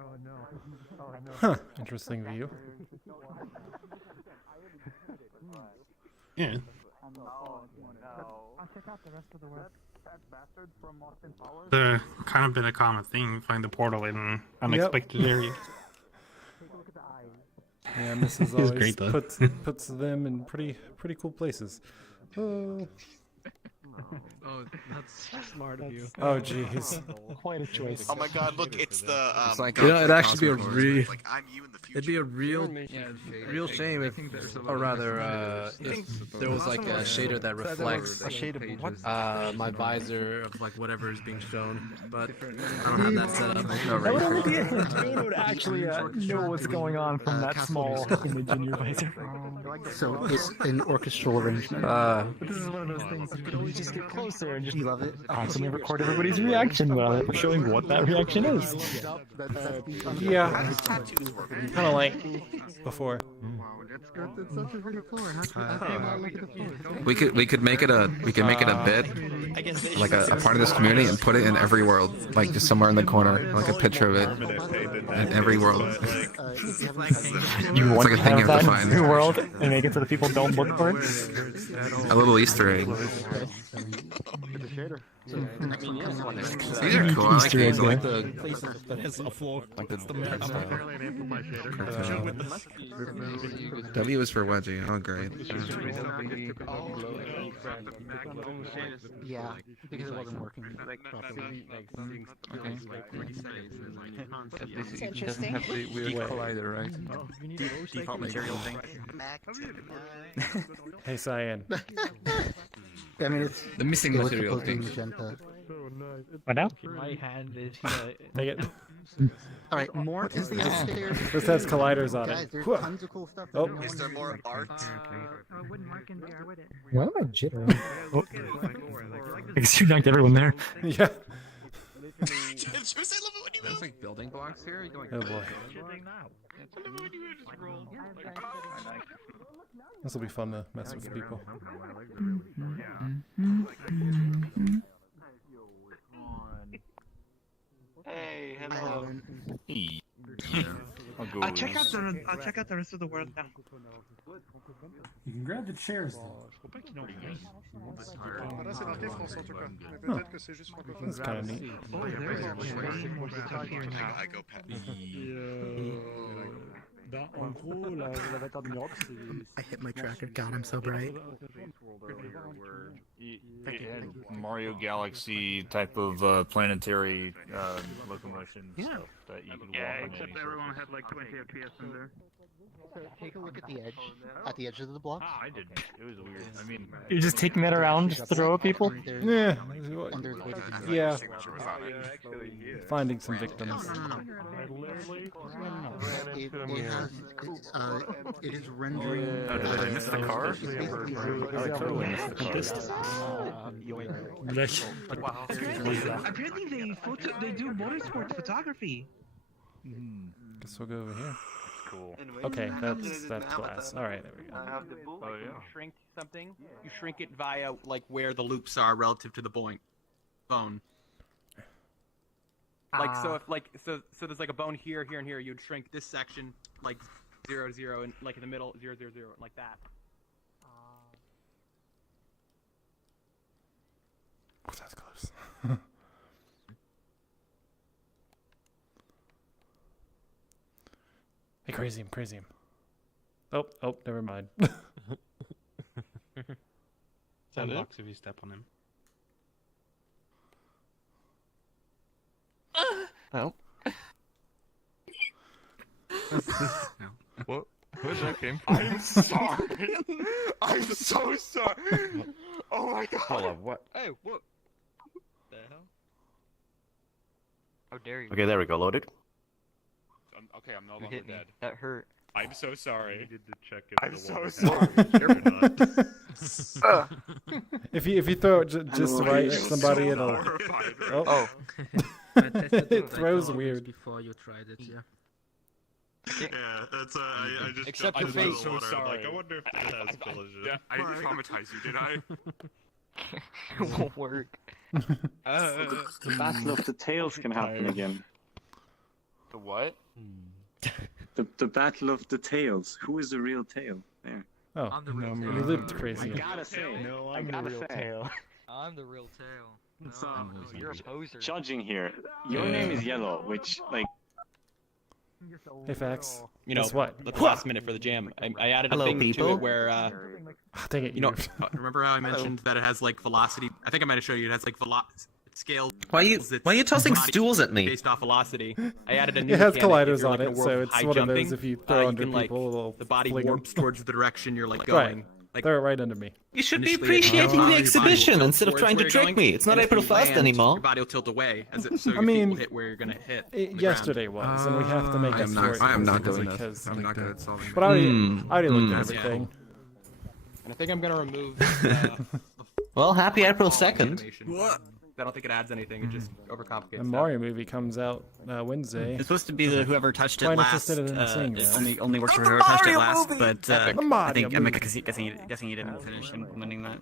Oh no. Oh no. Huh, interesting view. Yeah. I'll check out the rest of the world. The kind of been a common thing, find the portal in unexpected areas. Yeah, Mrs. It was always great, though. puts them in pretty cool places. Oh, that's smart of you. Oh, jeez. Quite a choice. Oh my god, look, it's the, It's like, it'd actually be a real. like, I'm you in the future. It'd be a real shame if, or rather, if there was like a shader that reflects my visor of like whatever is being shown, but I don't have that set up. That would only be a game would actually know what's going on from that small image in your visor. So it's an orchestral arrangement. This is one of those things you can always just get closer and just You love it? constantly record everybody's reaction while we're showing what that reaction is. Yeah. Kind of like before. we could make it a bit, like a part of this community, and put it in every world, like just somewhere in the corner, like a picture of it in every world. You want like a to thing have you have that to find. new world and make it so that people don't look for it? A little Easter egg. These are cool. I like these. I like the W is for wedgie. Oh, great. Yeah, because it wasn't working properly. It's interesting. Have the weird collider, right? Default material thing. Hey, Cyan. I mean, it's the missing it was material supposed to be thing. magenta. What now? My hand is. Take it. All right, more is the upstairs. This has colliders on Guys, it. there's Whoa. tons of cool stuff. Oh. Is there more art? Why am I jittering? Oh. Because you knocked everyone there. Yeah. There's like building blocks here. You Oh boy. This will be fun to mess with people. Hey, hello. I'll check out the rest of the world now. You can grab the chairs though. That's kind of neat. I go pet. I hit my tracker. God, I'm so bright. Mario Galaxy type of planetary locomotion stuff that you could walk on. Except everyone had like 20 FPS in there. Take a look at the edge. At the edge of the block. I didn't. It was weird. I mean, You're just taking that around to throw at people? Yeah. Yeah. Finding some victims. It is rendering. oh, did I miss the car? Apparently they do motorsport photography. Guess we'll go over here. Cool. Okay, that's glass. All right, there we go. Oh yeah. You shrink something, you shrink it via like where the loops are relative to the bone. Like so if like so there's like a bone here, here, and here. You'd shrink this section like 0, 0, and like in the middle 0, 0, 0, like that. Oh, that's close. Hey, crazy him. Oh, never mind. Unlocks if you step on him. Oh. No. What? Where's that came from? I'm sorry. I'm so sorry. Oh my god. Hold on, what? Hey, what? The hell? How dare you? Okay, there we go, loaded. Okay, I'm no You longer hit me. dead. That hurt. I'm so sorry. Needed to check if I'm the so water sorry. If you throw it just right at somebody, it'll. Oh. It throws weird. Before you tried it, yeah. Yeah, that's I just Except jumped your into face. the water. So I'm sorry. like, I wonder if this has collision. I didn't traumatize you, did I? It won't work. The Battle of the Tails can happen again. The what? The Battle of the Tails. Who is the real tail? There. Oh, you lived crazy. I gotta say. No, I gotta say. I'm the real tail. No, So, you're a poser. judging here. Your name is Yellow, which, like... Hey, Fax. You know, Guess what? at the last minute for the jam, I added Hello, a thing to people. it where, Dang it, remember how I mentioned that it has like velocity I think I might have showed you. It has like scale. Why are you tossing stools at me? Based off velocity. I added a new It has mechanic. colliders If you're, on like, in a it, world so of it's high one of those jumping, if you throw you under can, like, people, it'll the body fling 'em. warps towards the direction you're like Right. going. Like, Throw it right under me. You should be initially, appreciating the your exhibition body will instead of tilt trying to towards where trick you're me. It's not going, and April if you 1st land, anymore. Your body will tilt away, so your I mean, feet will hit where you're gonna hit. Yesterday was, and we have to make I up am for not. it. I am not because- doing that. because- I'm not good at solving. But I already looked at everything. And I think I'm gonna remove. Well, happy April 2nd. I don't think it adds anything. It just overcomplicates. The stuff. Mario movie comes out Wednesday. It's supposed to be the whoever touched it Quite last. interested in seeing that. Only works for whoever touched it last. But The I Mario think I'm movie. guessing you didn't finish implementing that.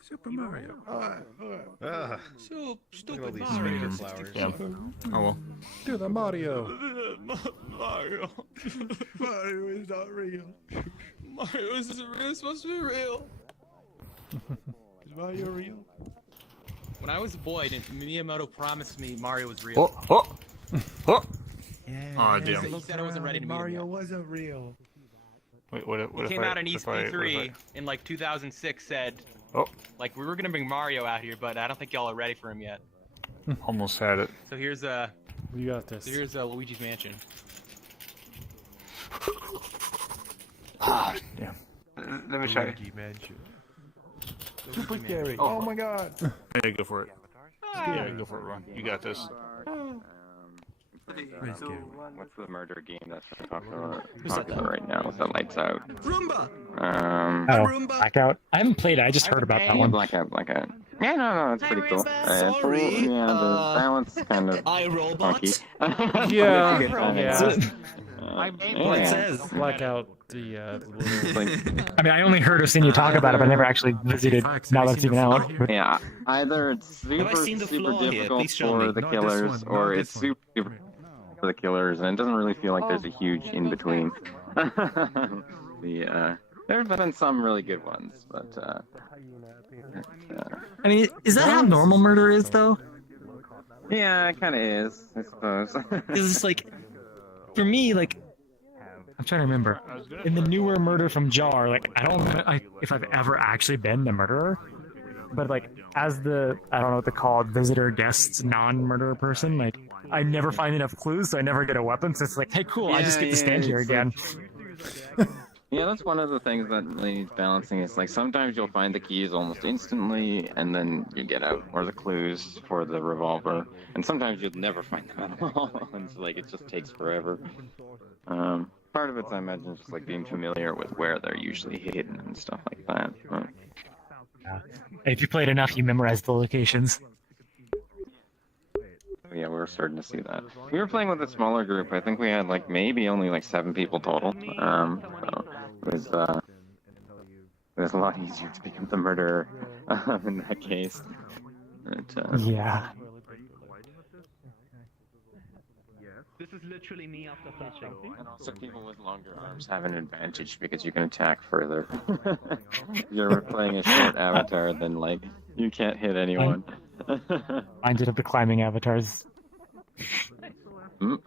Super Mario. So stupid these Mario. flowers. Yeah. Oh well. Do the Mario. Mario. Mario is not real. Mario isn't real. It's supposed to be real. Is Mario real? When I was a boy, Miyamoto promised me Mario was real. Oh, damn. He said I wasn't ready to meet him yet. wasn't real. Wait, what He if came I, out in if I- EST3 in like 2006. Said, Oh, like, we were gonna bring Mario out here, but I don't think y'all are ready for him yet. almost had it. So here's You got this. So here's Luigi's Mansion. Ah, damn. Let me show you. Luigi Mansion. Super scary. Oh. my god. Yeah, go for it. Yeah, go for it, Ron. You got this. What's the murder game that's popular right now with the lights out? Roomba! Blackout. I haven't played it. I just heard about that one. Blackout. Yeah, no, it's pretty cool. Yeah, the balance kind of funky. Yeah, yeah. What it says. Blackout. The I mean, I only heard or seen you talk about it, but I never actually visited. Now that it's even out. Yeah, either it's super difficult for the killers, or it's super for the killers, and it doesn't really feel like there's a huge in between. There have been some really good ones, but I mean, is that how normal murder is, though? yeah, it kind of is, I suppose. Because it's like, for me, like, I'm trying to remember. In the newer Murder from Jar, like, I don't know if I've ever actually been the murderer, but like, as the, I don't know what they call it, visitor, guest, non-murderer person, like, I never find enough clues, so I never get a weapon, so it's like, hey, cool, I just get to stand here again. Yeah, that's one of the things that really needs balancing. Is like sometimes you'll find the keys almost instantly, and then you get out, or the clues for the revolver, and sometimes you'll never find them at all, and so like it just takes forever. Part of it's, I imagine, just like being familiar with where they're usually hidden and stuff like that. If you played enough, you memorize the locations. Yeah, we're starting to see that. We were playing with a smaller group. I think we had like maybe only like 7 people total. So it was a lot easier to become the murderer in that case. But, yeah. This is literally me after flashing. And also people with longer arms have an advantage because you can attack further. If you're playing a short avatar, then like you can't hit anyone. I ended up the climbing avatars.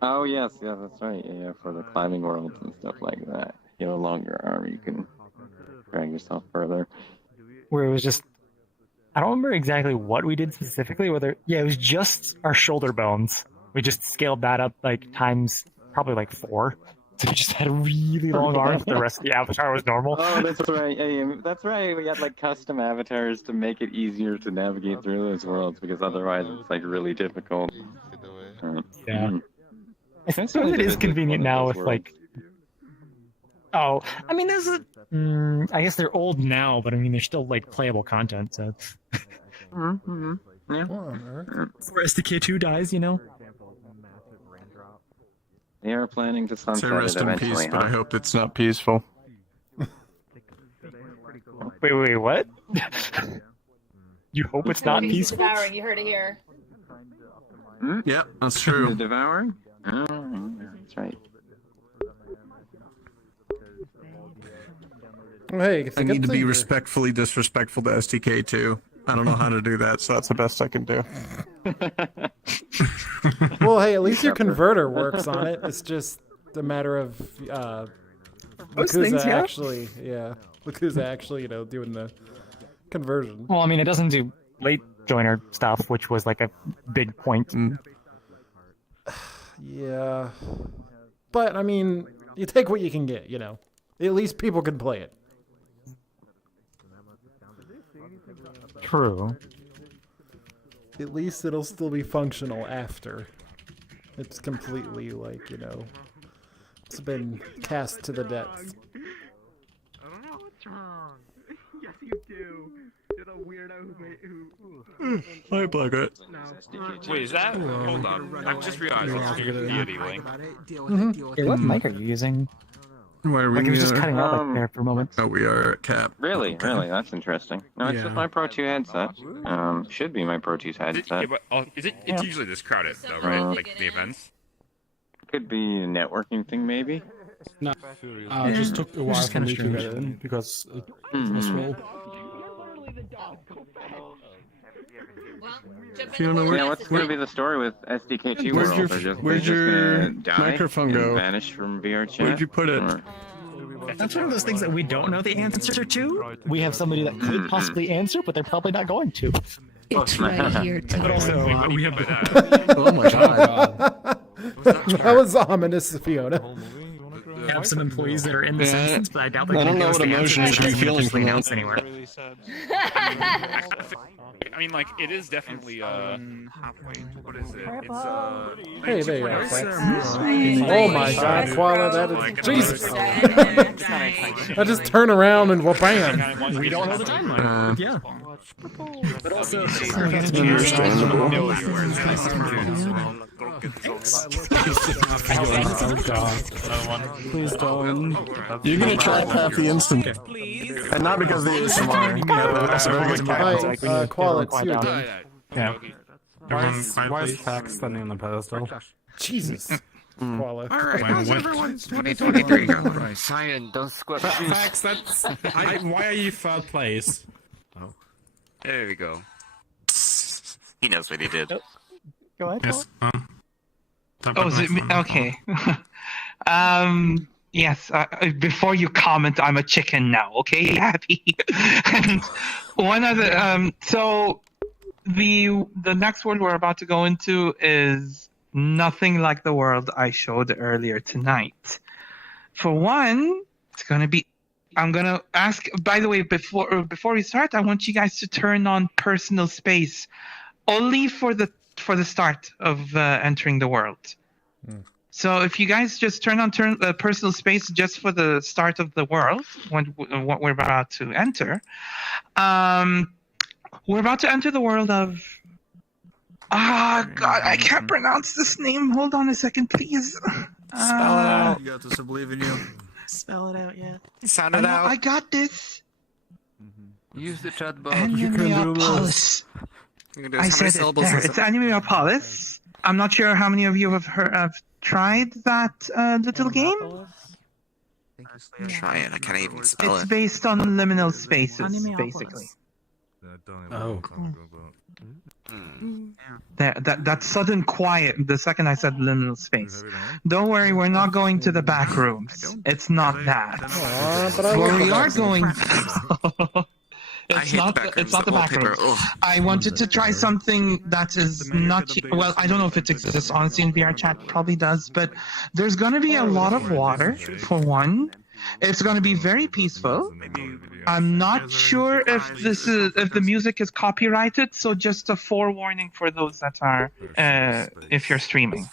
Oh yes, yeah, that's right. Yeah, for the climbing worlds and stuff like that. You have a longer arm, you can drag yourself further. Where it was just, I don't remember exactly what we did specifically. Whether it was just our shoulder bones. We just scaled that up like times probably like 4. So we just had really long arms. The rest of the avatar was normal. Oh, that's right. Yeah, that's right. We had like custom avatars to make it easier to navigate through those worlds because otherwise it's like really difficult. Yeah. I suppose it is convenient now with like. Oh, I mean, there's a. I guess they're old now, but I mean, they're still like playable content. So. Yeah. Before SDK2 dies, you know. They are planning to sunset it rest in eventually, peace, but I hope it's not peaceful. Wait, what? You hope it's not peaceful? Devouring, you heard it here. Yeah, that's true. The devouring? Oh, that's right. Hey, I need to be respectfully disrespectful to STK too. I don't know how to do that, so that's the best I can do. Well, hey, at least your converter works on it. It's just a matter of Lakuza actually, doing the conversion. Well, I mean, it doesn't do late joiner stuff, which was like a big point. Yeah. But, I mean, you take what you can get, you know. At least people can play it. True. At least it'll still be functional after. It's completely, like, you know, it's been cast to the depths. I don't know what's wrong. Yes, you do. You're the weirdo who I plug it. Wait, is that? Hold on. I've just realized it's your deity link. Hey, what mic are you using? Why are we? Like it was just cutting out like there for a moment. Oh, we are at cap. Really? That's interesting. No, it's just my Pro 2 headset. Should be my Pro 2's headset. It's usually this crowded though, right? Like the events. Could be a networking thing, maybe. No, it just took a while for me to get in because it was full. Yeah, what's going to be the story with SDK2 Where'd World? your, where'd your microphone go? Vanish from VRChat? Where'd you put it? That's one of those things that we don't know the answer to. We have somebody that could possibly answer, but they're probably not going to. It's right here. But also, we have Oh my god. That was ominous, Fiona. We have some employees that are in this instance, but I doubt they're I going don't to know give what us the emotion you answer. should be feeling from announce that. anywhere. I mean, like, it is definitely, what is it? It's, Hey, there you are, Flex. Oh my god, Qhala, that is... Jesus! I just turn around and wha-bam! We don't know the timeline. Yeah. But also, Oh god. Please don't. You're gonna try half the instant. And not because of the ASMR. Hi, Qhala, it's you again. Yeah. Why is Pax standing on the pedestal? Jesus. Qhala. Alright, how's everyone's 2023 going? Cyan, don't squat. Pax, that's... why are you third place? Oh. There we go. He knows what he did. Go ahead. Yes. Oh, is it me? Okay. Yes. Before you comment, I'm a chicken now. Okay, happy. And one other. So the next world we're about to go into is nothing like the world I showed earlier tonight. For one, it's gonna be. I'm gonna ask. By the way, before we start, I want you guys to turn on personal space, only for the start of entering the world. So if you guys just turn on personal space just for the start of the world, what we're about to enter, we're about to enter the world of. God, I can't pronounce this name. Hold on a second, please. Spell it out. You got this, I believe in you. Spell it out, yeah. Sound it out. I got this. Use the chat box. Anemoiapolis. I said it there. It's Anemoiapolis. I'm not sure how many of you have tried that little game. Try it. I can't even spell It's it. based on liminal spaces, basically. Oh. That sudden quiet the second I said liminal space. Don't worry, we're not going to the back rooms. It's not that. Where we are going. It's not the back room. I wanted to try something that is not... Well, I don't know if it exists, honestly, in VRChat. Probably does, but there's going to be a lot of water, for one. It's going to be very peaceful. I'm not sure if the music is copyrighted, so just a forewarning for those that are, if you're streaming.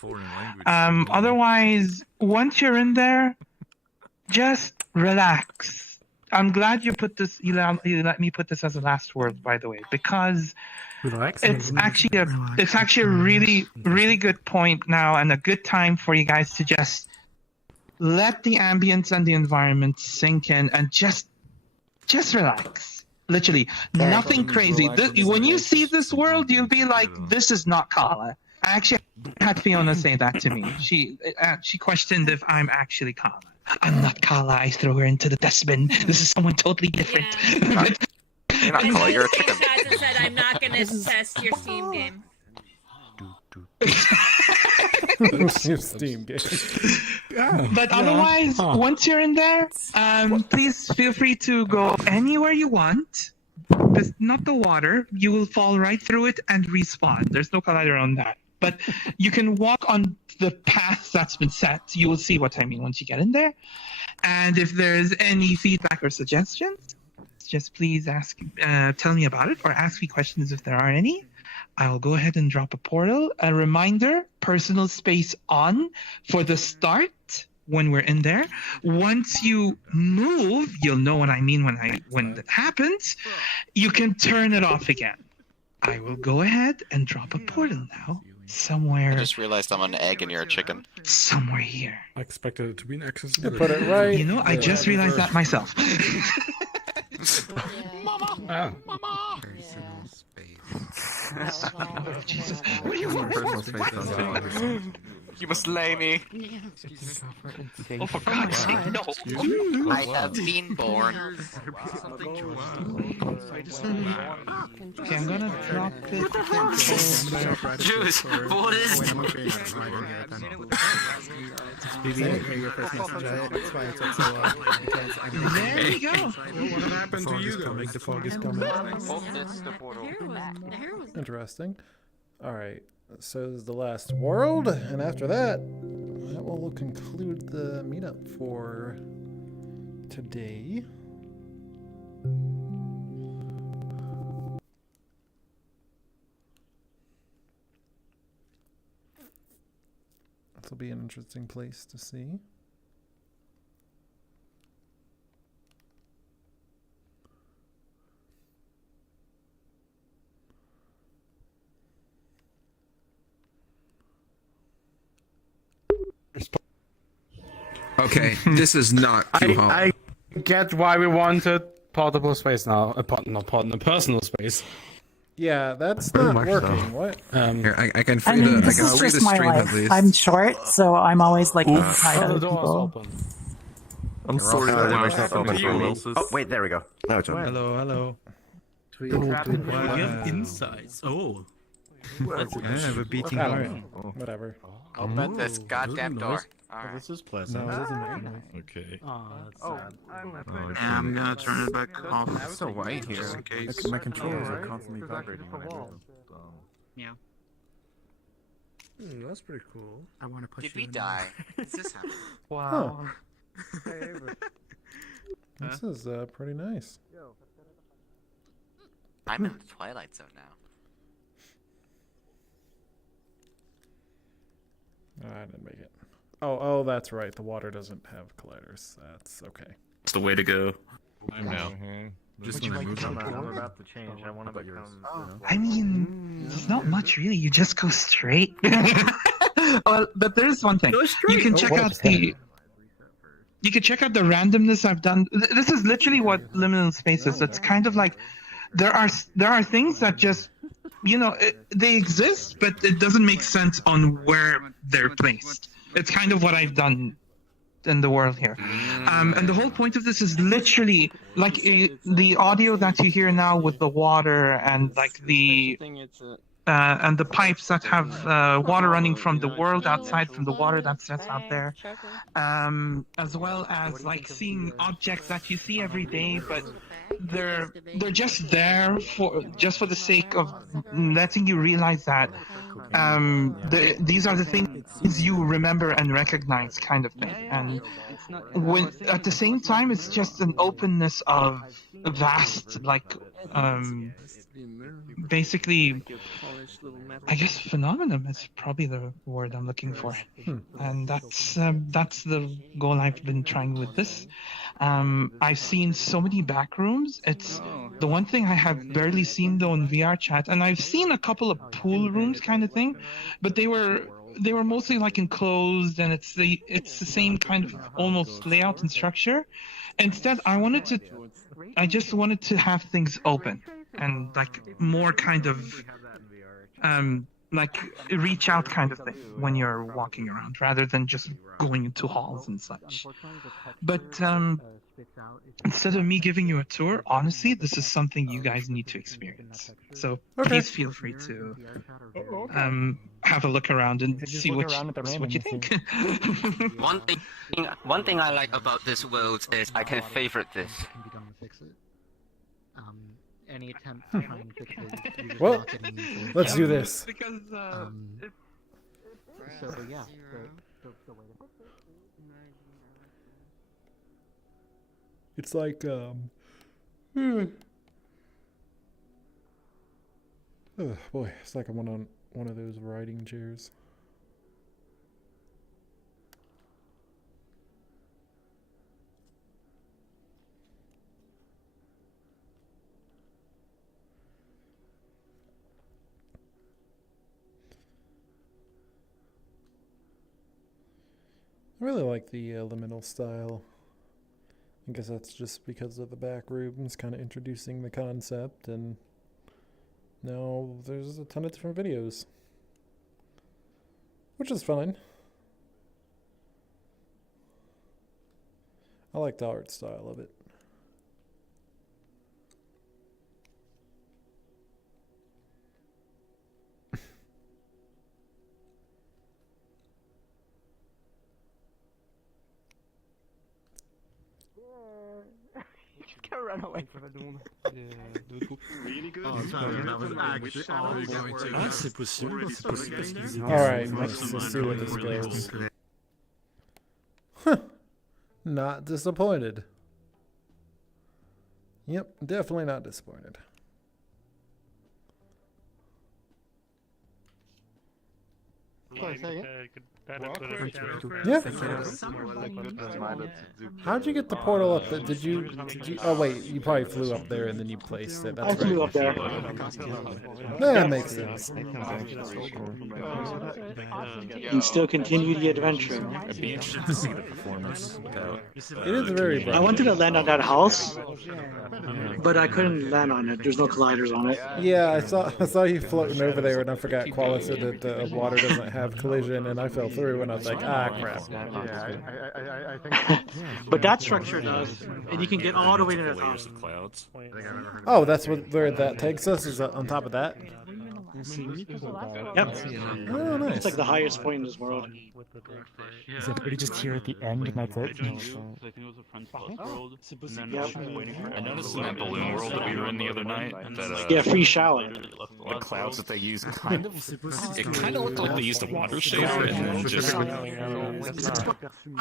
Otherwise, once you're in there, just relax. I'm glad you put this. You let me put this as a last word, by the way, because it's actually a really good point now and a good time for you guys to just let the ambience and the environment sink in and just relax. Literally, nothing crazy. When you see this world, you'll be like, "This is not Qhala." I actually had Fiona say that to me. She questioned if I'm actually Qhala. I'm not Qhala. I throw her into the dustbin. This is someone totally different. You're not Qhala, you're a chicken. Guys said I'm not gonna test your Steam game. Your Steam game. But otherwise, once you're in there, please feel free to go anywhere you want. not the water. You will fall right through it and respawn. There's no collider on that. But you can walk on the path that's been set. You will see what I mean once you get in there. And if there's any feedback or suggestions, just please tell me about it or ask me questions if there are any. I will go ahead and drop a portal. A reminder, personal space on for the start when we're in there. Once you move, you'll know what I mean when that happens. You can turn it off again. I will go ahead and drop a portal now. Somewhere. I just realized I'm an egg and you're a chicken. Somewhere here. I expected it to be an accessibility. Put it right. You know, I just realized that myself. Ah. Jesus. You must slay me. Oh, for God's sake, no. I have been born. Okay, I'm gonna drop it. Juice, what is it? There we go. What happened to you guys? The fog is coming. Oh, that's the portal. Interesting. Alright, so this is the last world, and after that will conclude the meetup for today. This will be an interesting place to see. Okay, this is not Qhala. I get why we wanted portable space now. Personal space. Yeah, that's not working. What? Here, I can free I mean, the this is just my stream at life. least. I'm short, so I'm always like inside the other door is people. open. I'm sorry that it was not open for me. Oh, wait, there we go. Now it's open. Hello. We have insights. Oh. We're beating whatever. Open this goddamn door. Alright. This is pleasant. No, it isn't very nice. Okay. Oh, that's sad. I'm gonna turn it back off. It's so white here. Just in case. My controllers are constantly vibrating when I do them. Yeah. That's pretty cool. I want to push Did you we in die? Is this happening? Wow. This is pretty nice. I'm in the Twilight Zone now. I didn't make it. Oh, that's right. The water doesn't have colliders. That's okay. It's the way to go. I know. Just when I move I'm on. about to change. I want to become. I mean, it's not much really. You just go straight. But there's one thing. You can check out the. You can check out the randomness I've done. This is literally what liminal space is. It's kind of like there are things that just, you know, they exist, but it doesn't make sense on where they're placed. It's kind of what I've done in the world here. And the whole point of this is literally like the audio that you hear now with the water and like the and the pipes that have water running from the world outside, from the water that's out there, as well as like seeing objects that you see every day, but they're just there for the sake of letting you realize that these are the things you remember and recognize, kind of thing. And when at the same time, it's just an openness of vast, like basically, I guess phenomenon is probably the word I'm looking for. And that's the goal I've been trying with this. I've seen so many back rooms. It's the one thing I have barely seen though in VRChat, and I've seen a couple of pool rooms kind of thing, but they were mostly like enclosed, and it's the same kind of almost layout and structure. Instead, I just wanted to have things open and like more kind of like reach out kind of thing when you're walking around, rather than just going into halls and such. But instead of me giving you a tour, honestly, this is something you guys need to experience. So please feel free to have a look around and see what you think. One thing I like about this world is I can favorite this. any attempt to find fixes. You're just Well, not getting useful. let's do this. Because so yeah, the way to fix it. It's like oh boy, it's like I'm on one of those riding chairs. I really like the liminal style. I guess that's just because of the back rooms kind of introducing the concept, and now there's a ton of different videos, which is fine. I like the art style of it. Can't run away from it. Really good. C'est possible. Alright, let's see where this goes. Huh. Not disappointed. Yep, definitely not disappointed. Yeah. How'd you get the portal up there? Did you? Oh wait, you probably flew up there and then you placed it. That's I flew up there. That makes sense. And still continue the adventure. I'd be interested to see the performance. It is very bright. I wanted to land on that house, but I couldn't land on it. There's no colliders on it. Yeah, I saw you floating over there, and I forgot Qhala said that the water doesn't have collision, and I fell through, and I was like, ah, crap. I think. But that structure does, and you can get all the way to the top. Oh, that's where that takes us? Is that on top of that? Yep. Oh, nice. It's like the highest point in this world. Is everybody just here at the end and that's it? I noticed in that balloon world that we were in the other night that Yeah, free shower. the clouds that they use kind of It kind of looked like they used a water shaver and then just. Quite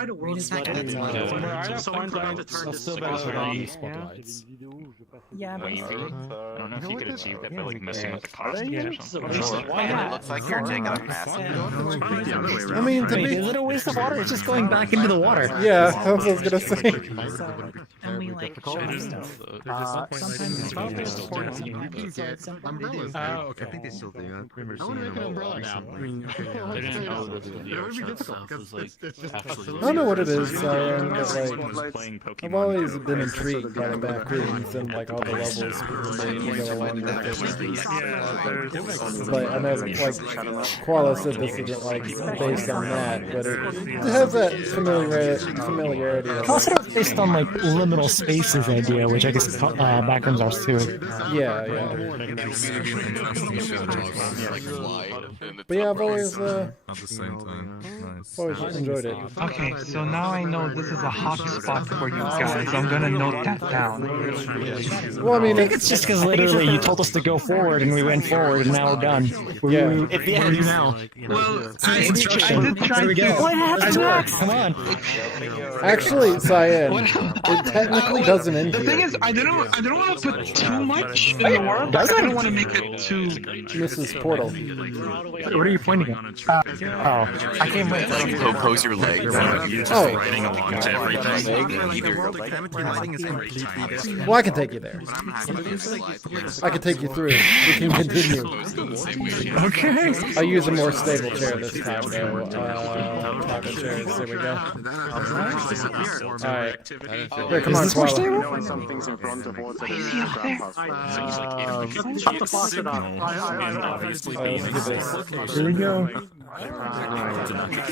a world spot. Someone tried to turn this spotlights. Yeah, wavy. I don't know if you could achieve that by like messing with the costume or something. It looks like you're taking a massive. I mean, to Wait, be... is it a waste of water? It's just going back into the water. Yeah, that's what I was gonna say. And we like Sometimes it's Oh, okay. I think they still do. I remember seeing an umbrella now. I mean, okay. They didn't know that the VRChat stuff was like actually. I don't know what it is, but Playing I've Pokemon. always been intrigued by the back rooms and like all the levels that you go along with it. But I know, like, Qhala said this isn't like based on that, but it has that familiarity. It's also based on like liminal spaces idea, which I guess backrooms are too. Yeah. But yeah, I've always At the same time. Nice. always enjoyed it. Okay, so now I know this is a hot spot for you guys. I'm gonna note that down. Well, I mean, I think it's just because literally you told us to go forward and we went forward and now we're done. Yeah. At the end now. Well, I did try to. What happens next? Come on. Actually, Cyan, it technically doesn't end The thing here. is, I didn't want to put too much in the world. I didn't want to make it too. Mrs. Portal. What are you pointing at? Oh, I came right Like pose your legs. Oh. Writing along to everything. Well, I can take you there. I can take you through. We can continue. Okay. I use a more stable chair this time, though. Taco chairs. There we go. Alright. Here, come on, Qhala. Something's in front of what's Shut the faucet off. Here we go.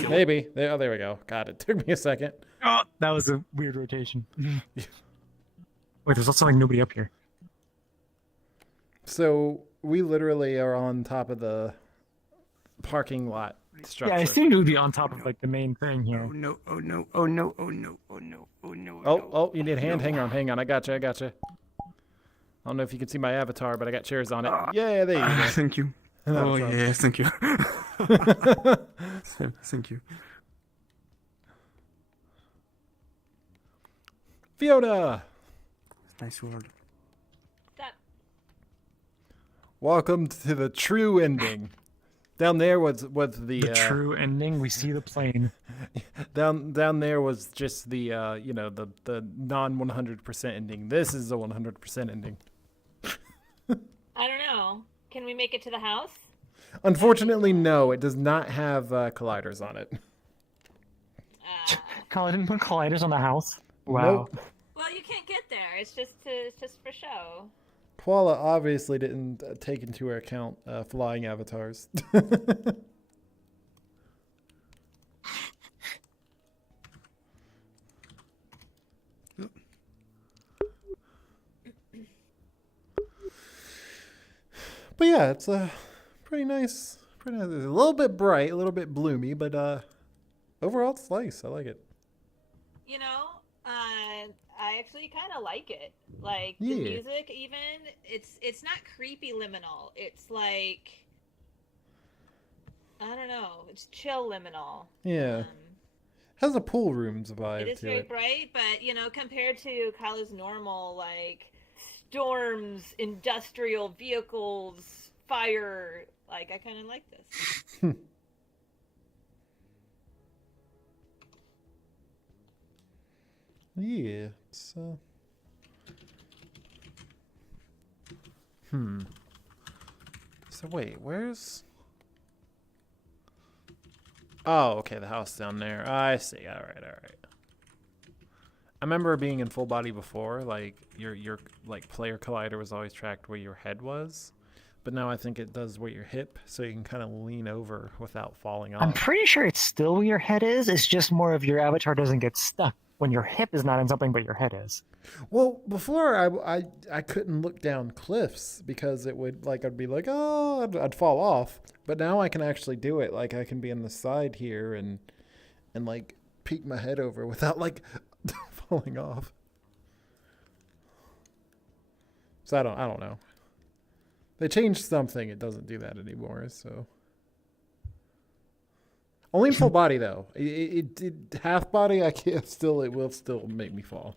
Maybe. There we go. God, it took me a second. Oh, that was a weird rotation. Wait, there's also like nobody up here. So we literally are on top of the parking lot structure. Yeah, I assumed it would be on top of like the main thing here. Oh, you need a hand? Hang on. I gotcha. I don't know if you can see my avatar, but I got chairs on it. Yeah, there you go. Thank you. No Oh, problem. yes, thank you. Thank you. Fiona! Nice word. Welcome to the true ending. Down there was the true ending. We see the plane. Down there was just the the non 100% ending. This is the 100% ending. I don't know. Can we make it to the house? Unfortunately, no. It does not have colliders on it. Qhala didn't put colliders on the house. Wow. Nope. Well, you can't get there. It's just for show. Qhala obviously didn't take into account flying avatars. But yeah, it's pretty nice. Pretty nice. It's a little bit bright, a little bit bloomy, but overall it's nice. I like it. You know, I actually kind of like it. Like Yeah. the music, even it's not creepy liminal. It's like I don't know. It's chill liminal. Yeah. Has a pool rooms vibe It is to very it. bright, but you know, compared to Qhala's normal like storms, industrial vehicles, fire, like I kind of like this. Yeah, it's So wait, where's... Oh, okay, the house down there. I see. All right. I remember being in full body before, like your like player collider was always tracked where your head was, but now I think it does where your hip, so you can kind of lean over without falling off. I'm pretty sure it's still where your head is. It's just more of your avatar doesn't get stuck when your hip is not in something, but your head is. Well, before I couldn't look down cliffs because it would I'd be like, oh, I'd fall off. But now I can actually do it. Like I can be on the side here and like peek my head over without like falling off. So I don't know. They changed something. It doesn't do that anymore. So only in full body though. It half body. I can't still. It will still make me fall.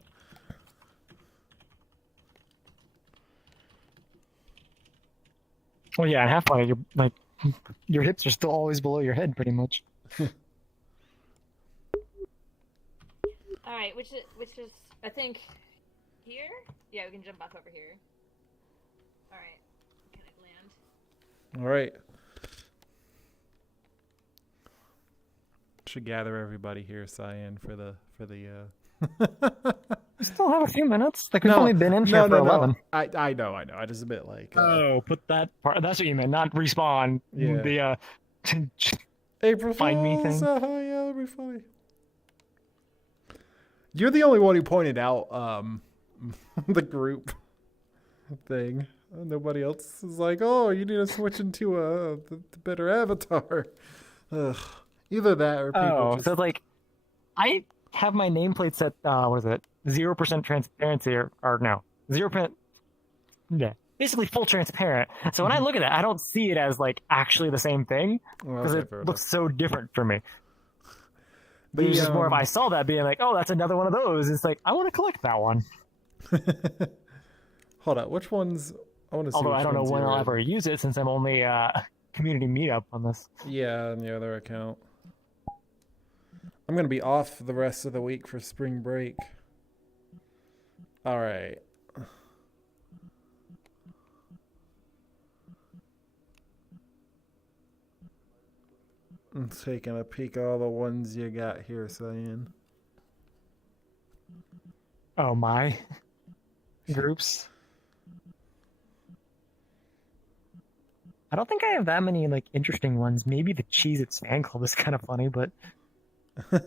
Well, yeah, in half body, your hips are still always below your head, pretty much. All right, which is I think here. Yeah, we can jump back over here. All right, can I land? All right. Should gather everybody here, Cyan, for the. We still have a few minutes. Like we've only been in here for 11. I know. I just a bit like. Oh, put that part. That's what you meant, not respawn. Yeah. The April find me Fools, thing. Yeah, that'd be funny. You're the only one who pointed out the group thing. Nobody else is like, oh, you need to switch into the better avatar. Ugh. Either that or people. Oh, just... so like, I have my nameplate set. What is it? 0% transparency or no 0%. Yeah, basically full transparent. So when I look at it, I don't see it as like actually the same thing because it looks so different for me. But it's just more if I saw that being like, oh, that's another one of those. It's like I want to collect that one. Hold on, which ones? I want to see. Although I don't know when I'll are. ever use it since I'm only community meetup on this. Yeah, on the other account. I'm gonna be off the rest of the week for spring break. All right. I'm taking a peek at all the ones you got here, Cyan. Oh my groups. I don't think I have that many like interesting ones. Maybe the Cheez-Its fan club is kind of funny, but oh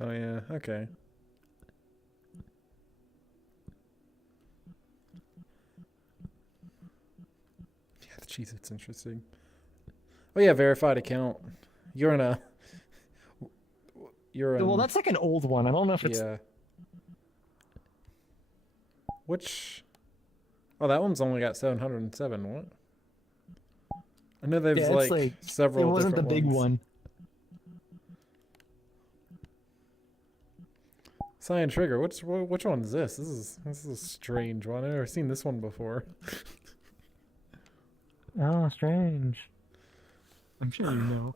yeah, okay. Yeah, the Cheez-Its interesting. Oh yeah, verified account. You're in a. You're in. well, that's like an old one. I don't know if it's. Yeah. Which Oh, that one's only got 707. What? I know they've Yeah, it's like several. It wasn't the different big ones. one. Cyan Trigger. Which one is this? This is a strange one. I've never seen this one before. Oh, strange. I'm sure you know.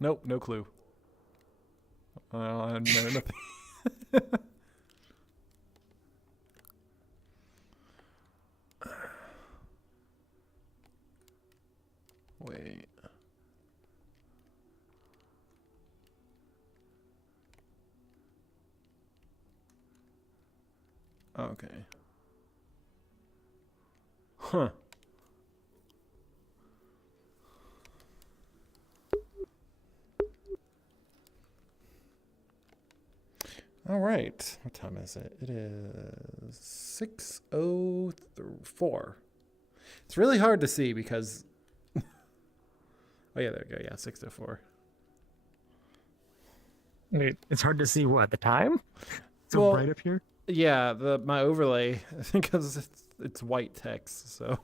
Nope, no clue. No, nothing. Wait. Okay. Huh. All right. What time is it? It is 6:04. It's really hard to see because oh yeah, there we go. Yeah, 6:04. Wait, it's hard to see what the time. So Well, bright up here. Yeah, my overlay, I think because it's white text, so.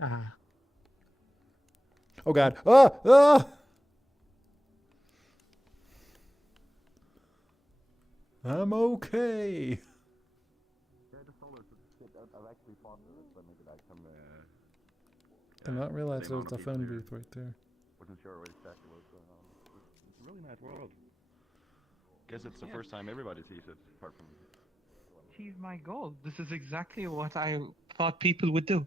Oh God! Ah! I'm okay. Did not realize there was a phone booth right there. Wasn't sure what exactly was going on. It's a really nice world. Guess it's the first time everybody sees it, apart from. Achieve my goal. This is exactly what I thought people would do.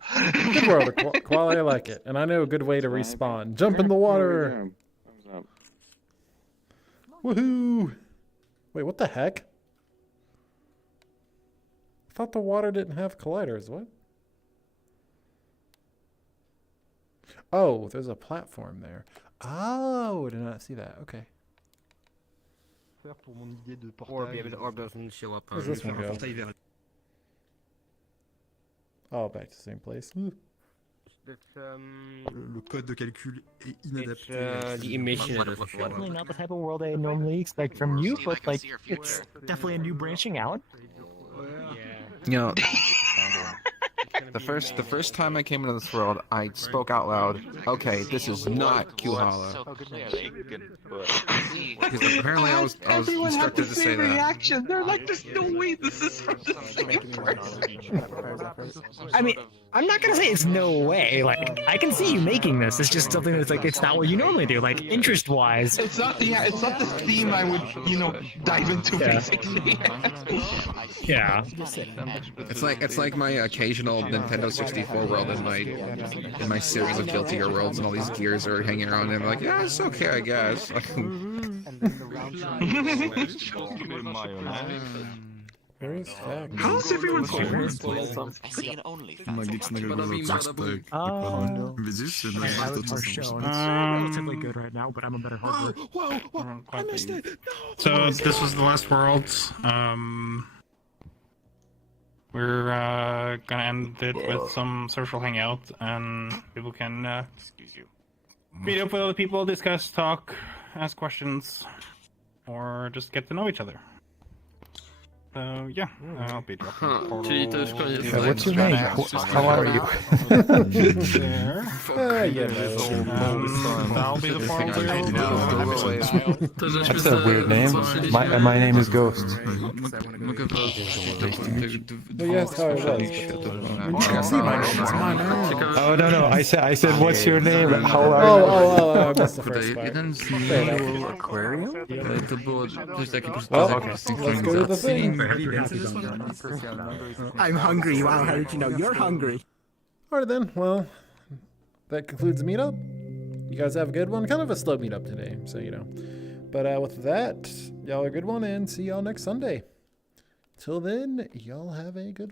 Good world, Qhala, I like it, and I know a good way to respawn. Jump in the water. Thumbs up. Woohoo! Wait, what the heck? I thought the water didn't have colliders. What? Oh, there's a platform there. Oh, I did not see that. Okay. Orb doesn't show up. Where's this one go? Oh, back to the same place. Le code de calcul est inadapté. The emission of the Definitely not the type of world I normally expect from you, but like it's definitely a new branching out. You know, the first time I came into this world, I spoke out loud. Okay, this is not Qhala. Because apparently I was Everyone had the instructed to say same that. reaction. They're like, "There's no way this is from the same person." I mean, I'm not gonna say it's no way. Like, I can see you making this. It's just something that's like it's not what you normally do. Like, interest-wise. It's not the theme I would dive into basically. Yeah. It's like my occasional Nintendo 64 world in my series of Guilty Gear worlds, and all these gears are hanging around, and I'm like, yeah, it's okay, I guess. How's everyone's Oh, It's relatively good right now, but I'm a better hardware. Whoa! I missed it. No. So this was the last world. We're gonna end it with some social hangout, and people can meet up with other people, discuss, talk, ask questions, or just get to know each other. So yeah, I'll be dropping the portal. What's your name? How are you? There. That'll be the portal. That's a weird name. My name is Ghost. Yes, how it was. Oh no! I said what's your name? How are you? I missed the first part. Aquarium? Well, let's go to the thing. I'm hungry. Wow, how did you know? You're hungry. Alright then, well, that concludes the meetup. You guys have a good one. Kind of a slow meetup today, so you know. But with that, y'all have a good one, and see y'all next Sunday. Till then, y'all have a good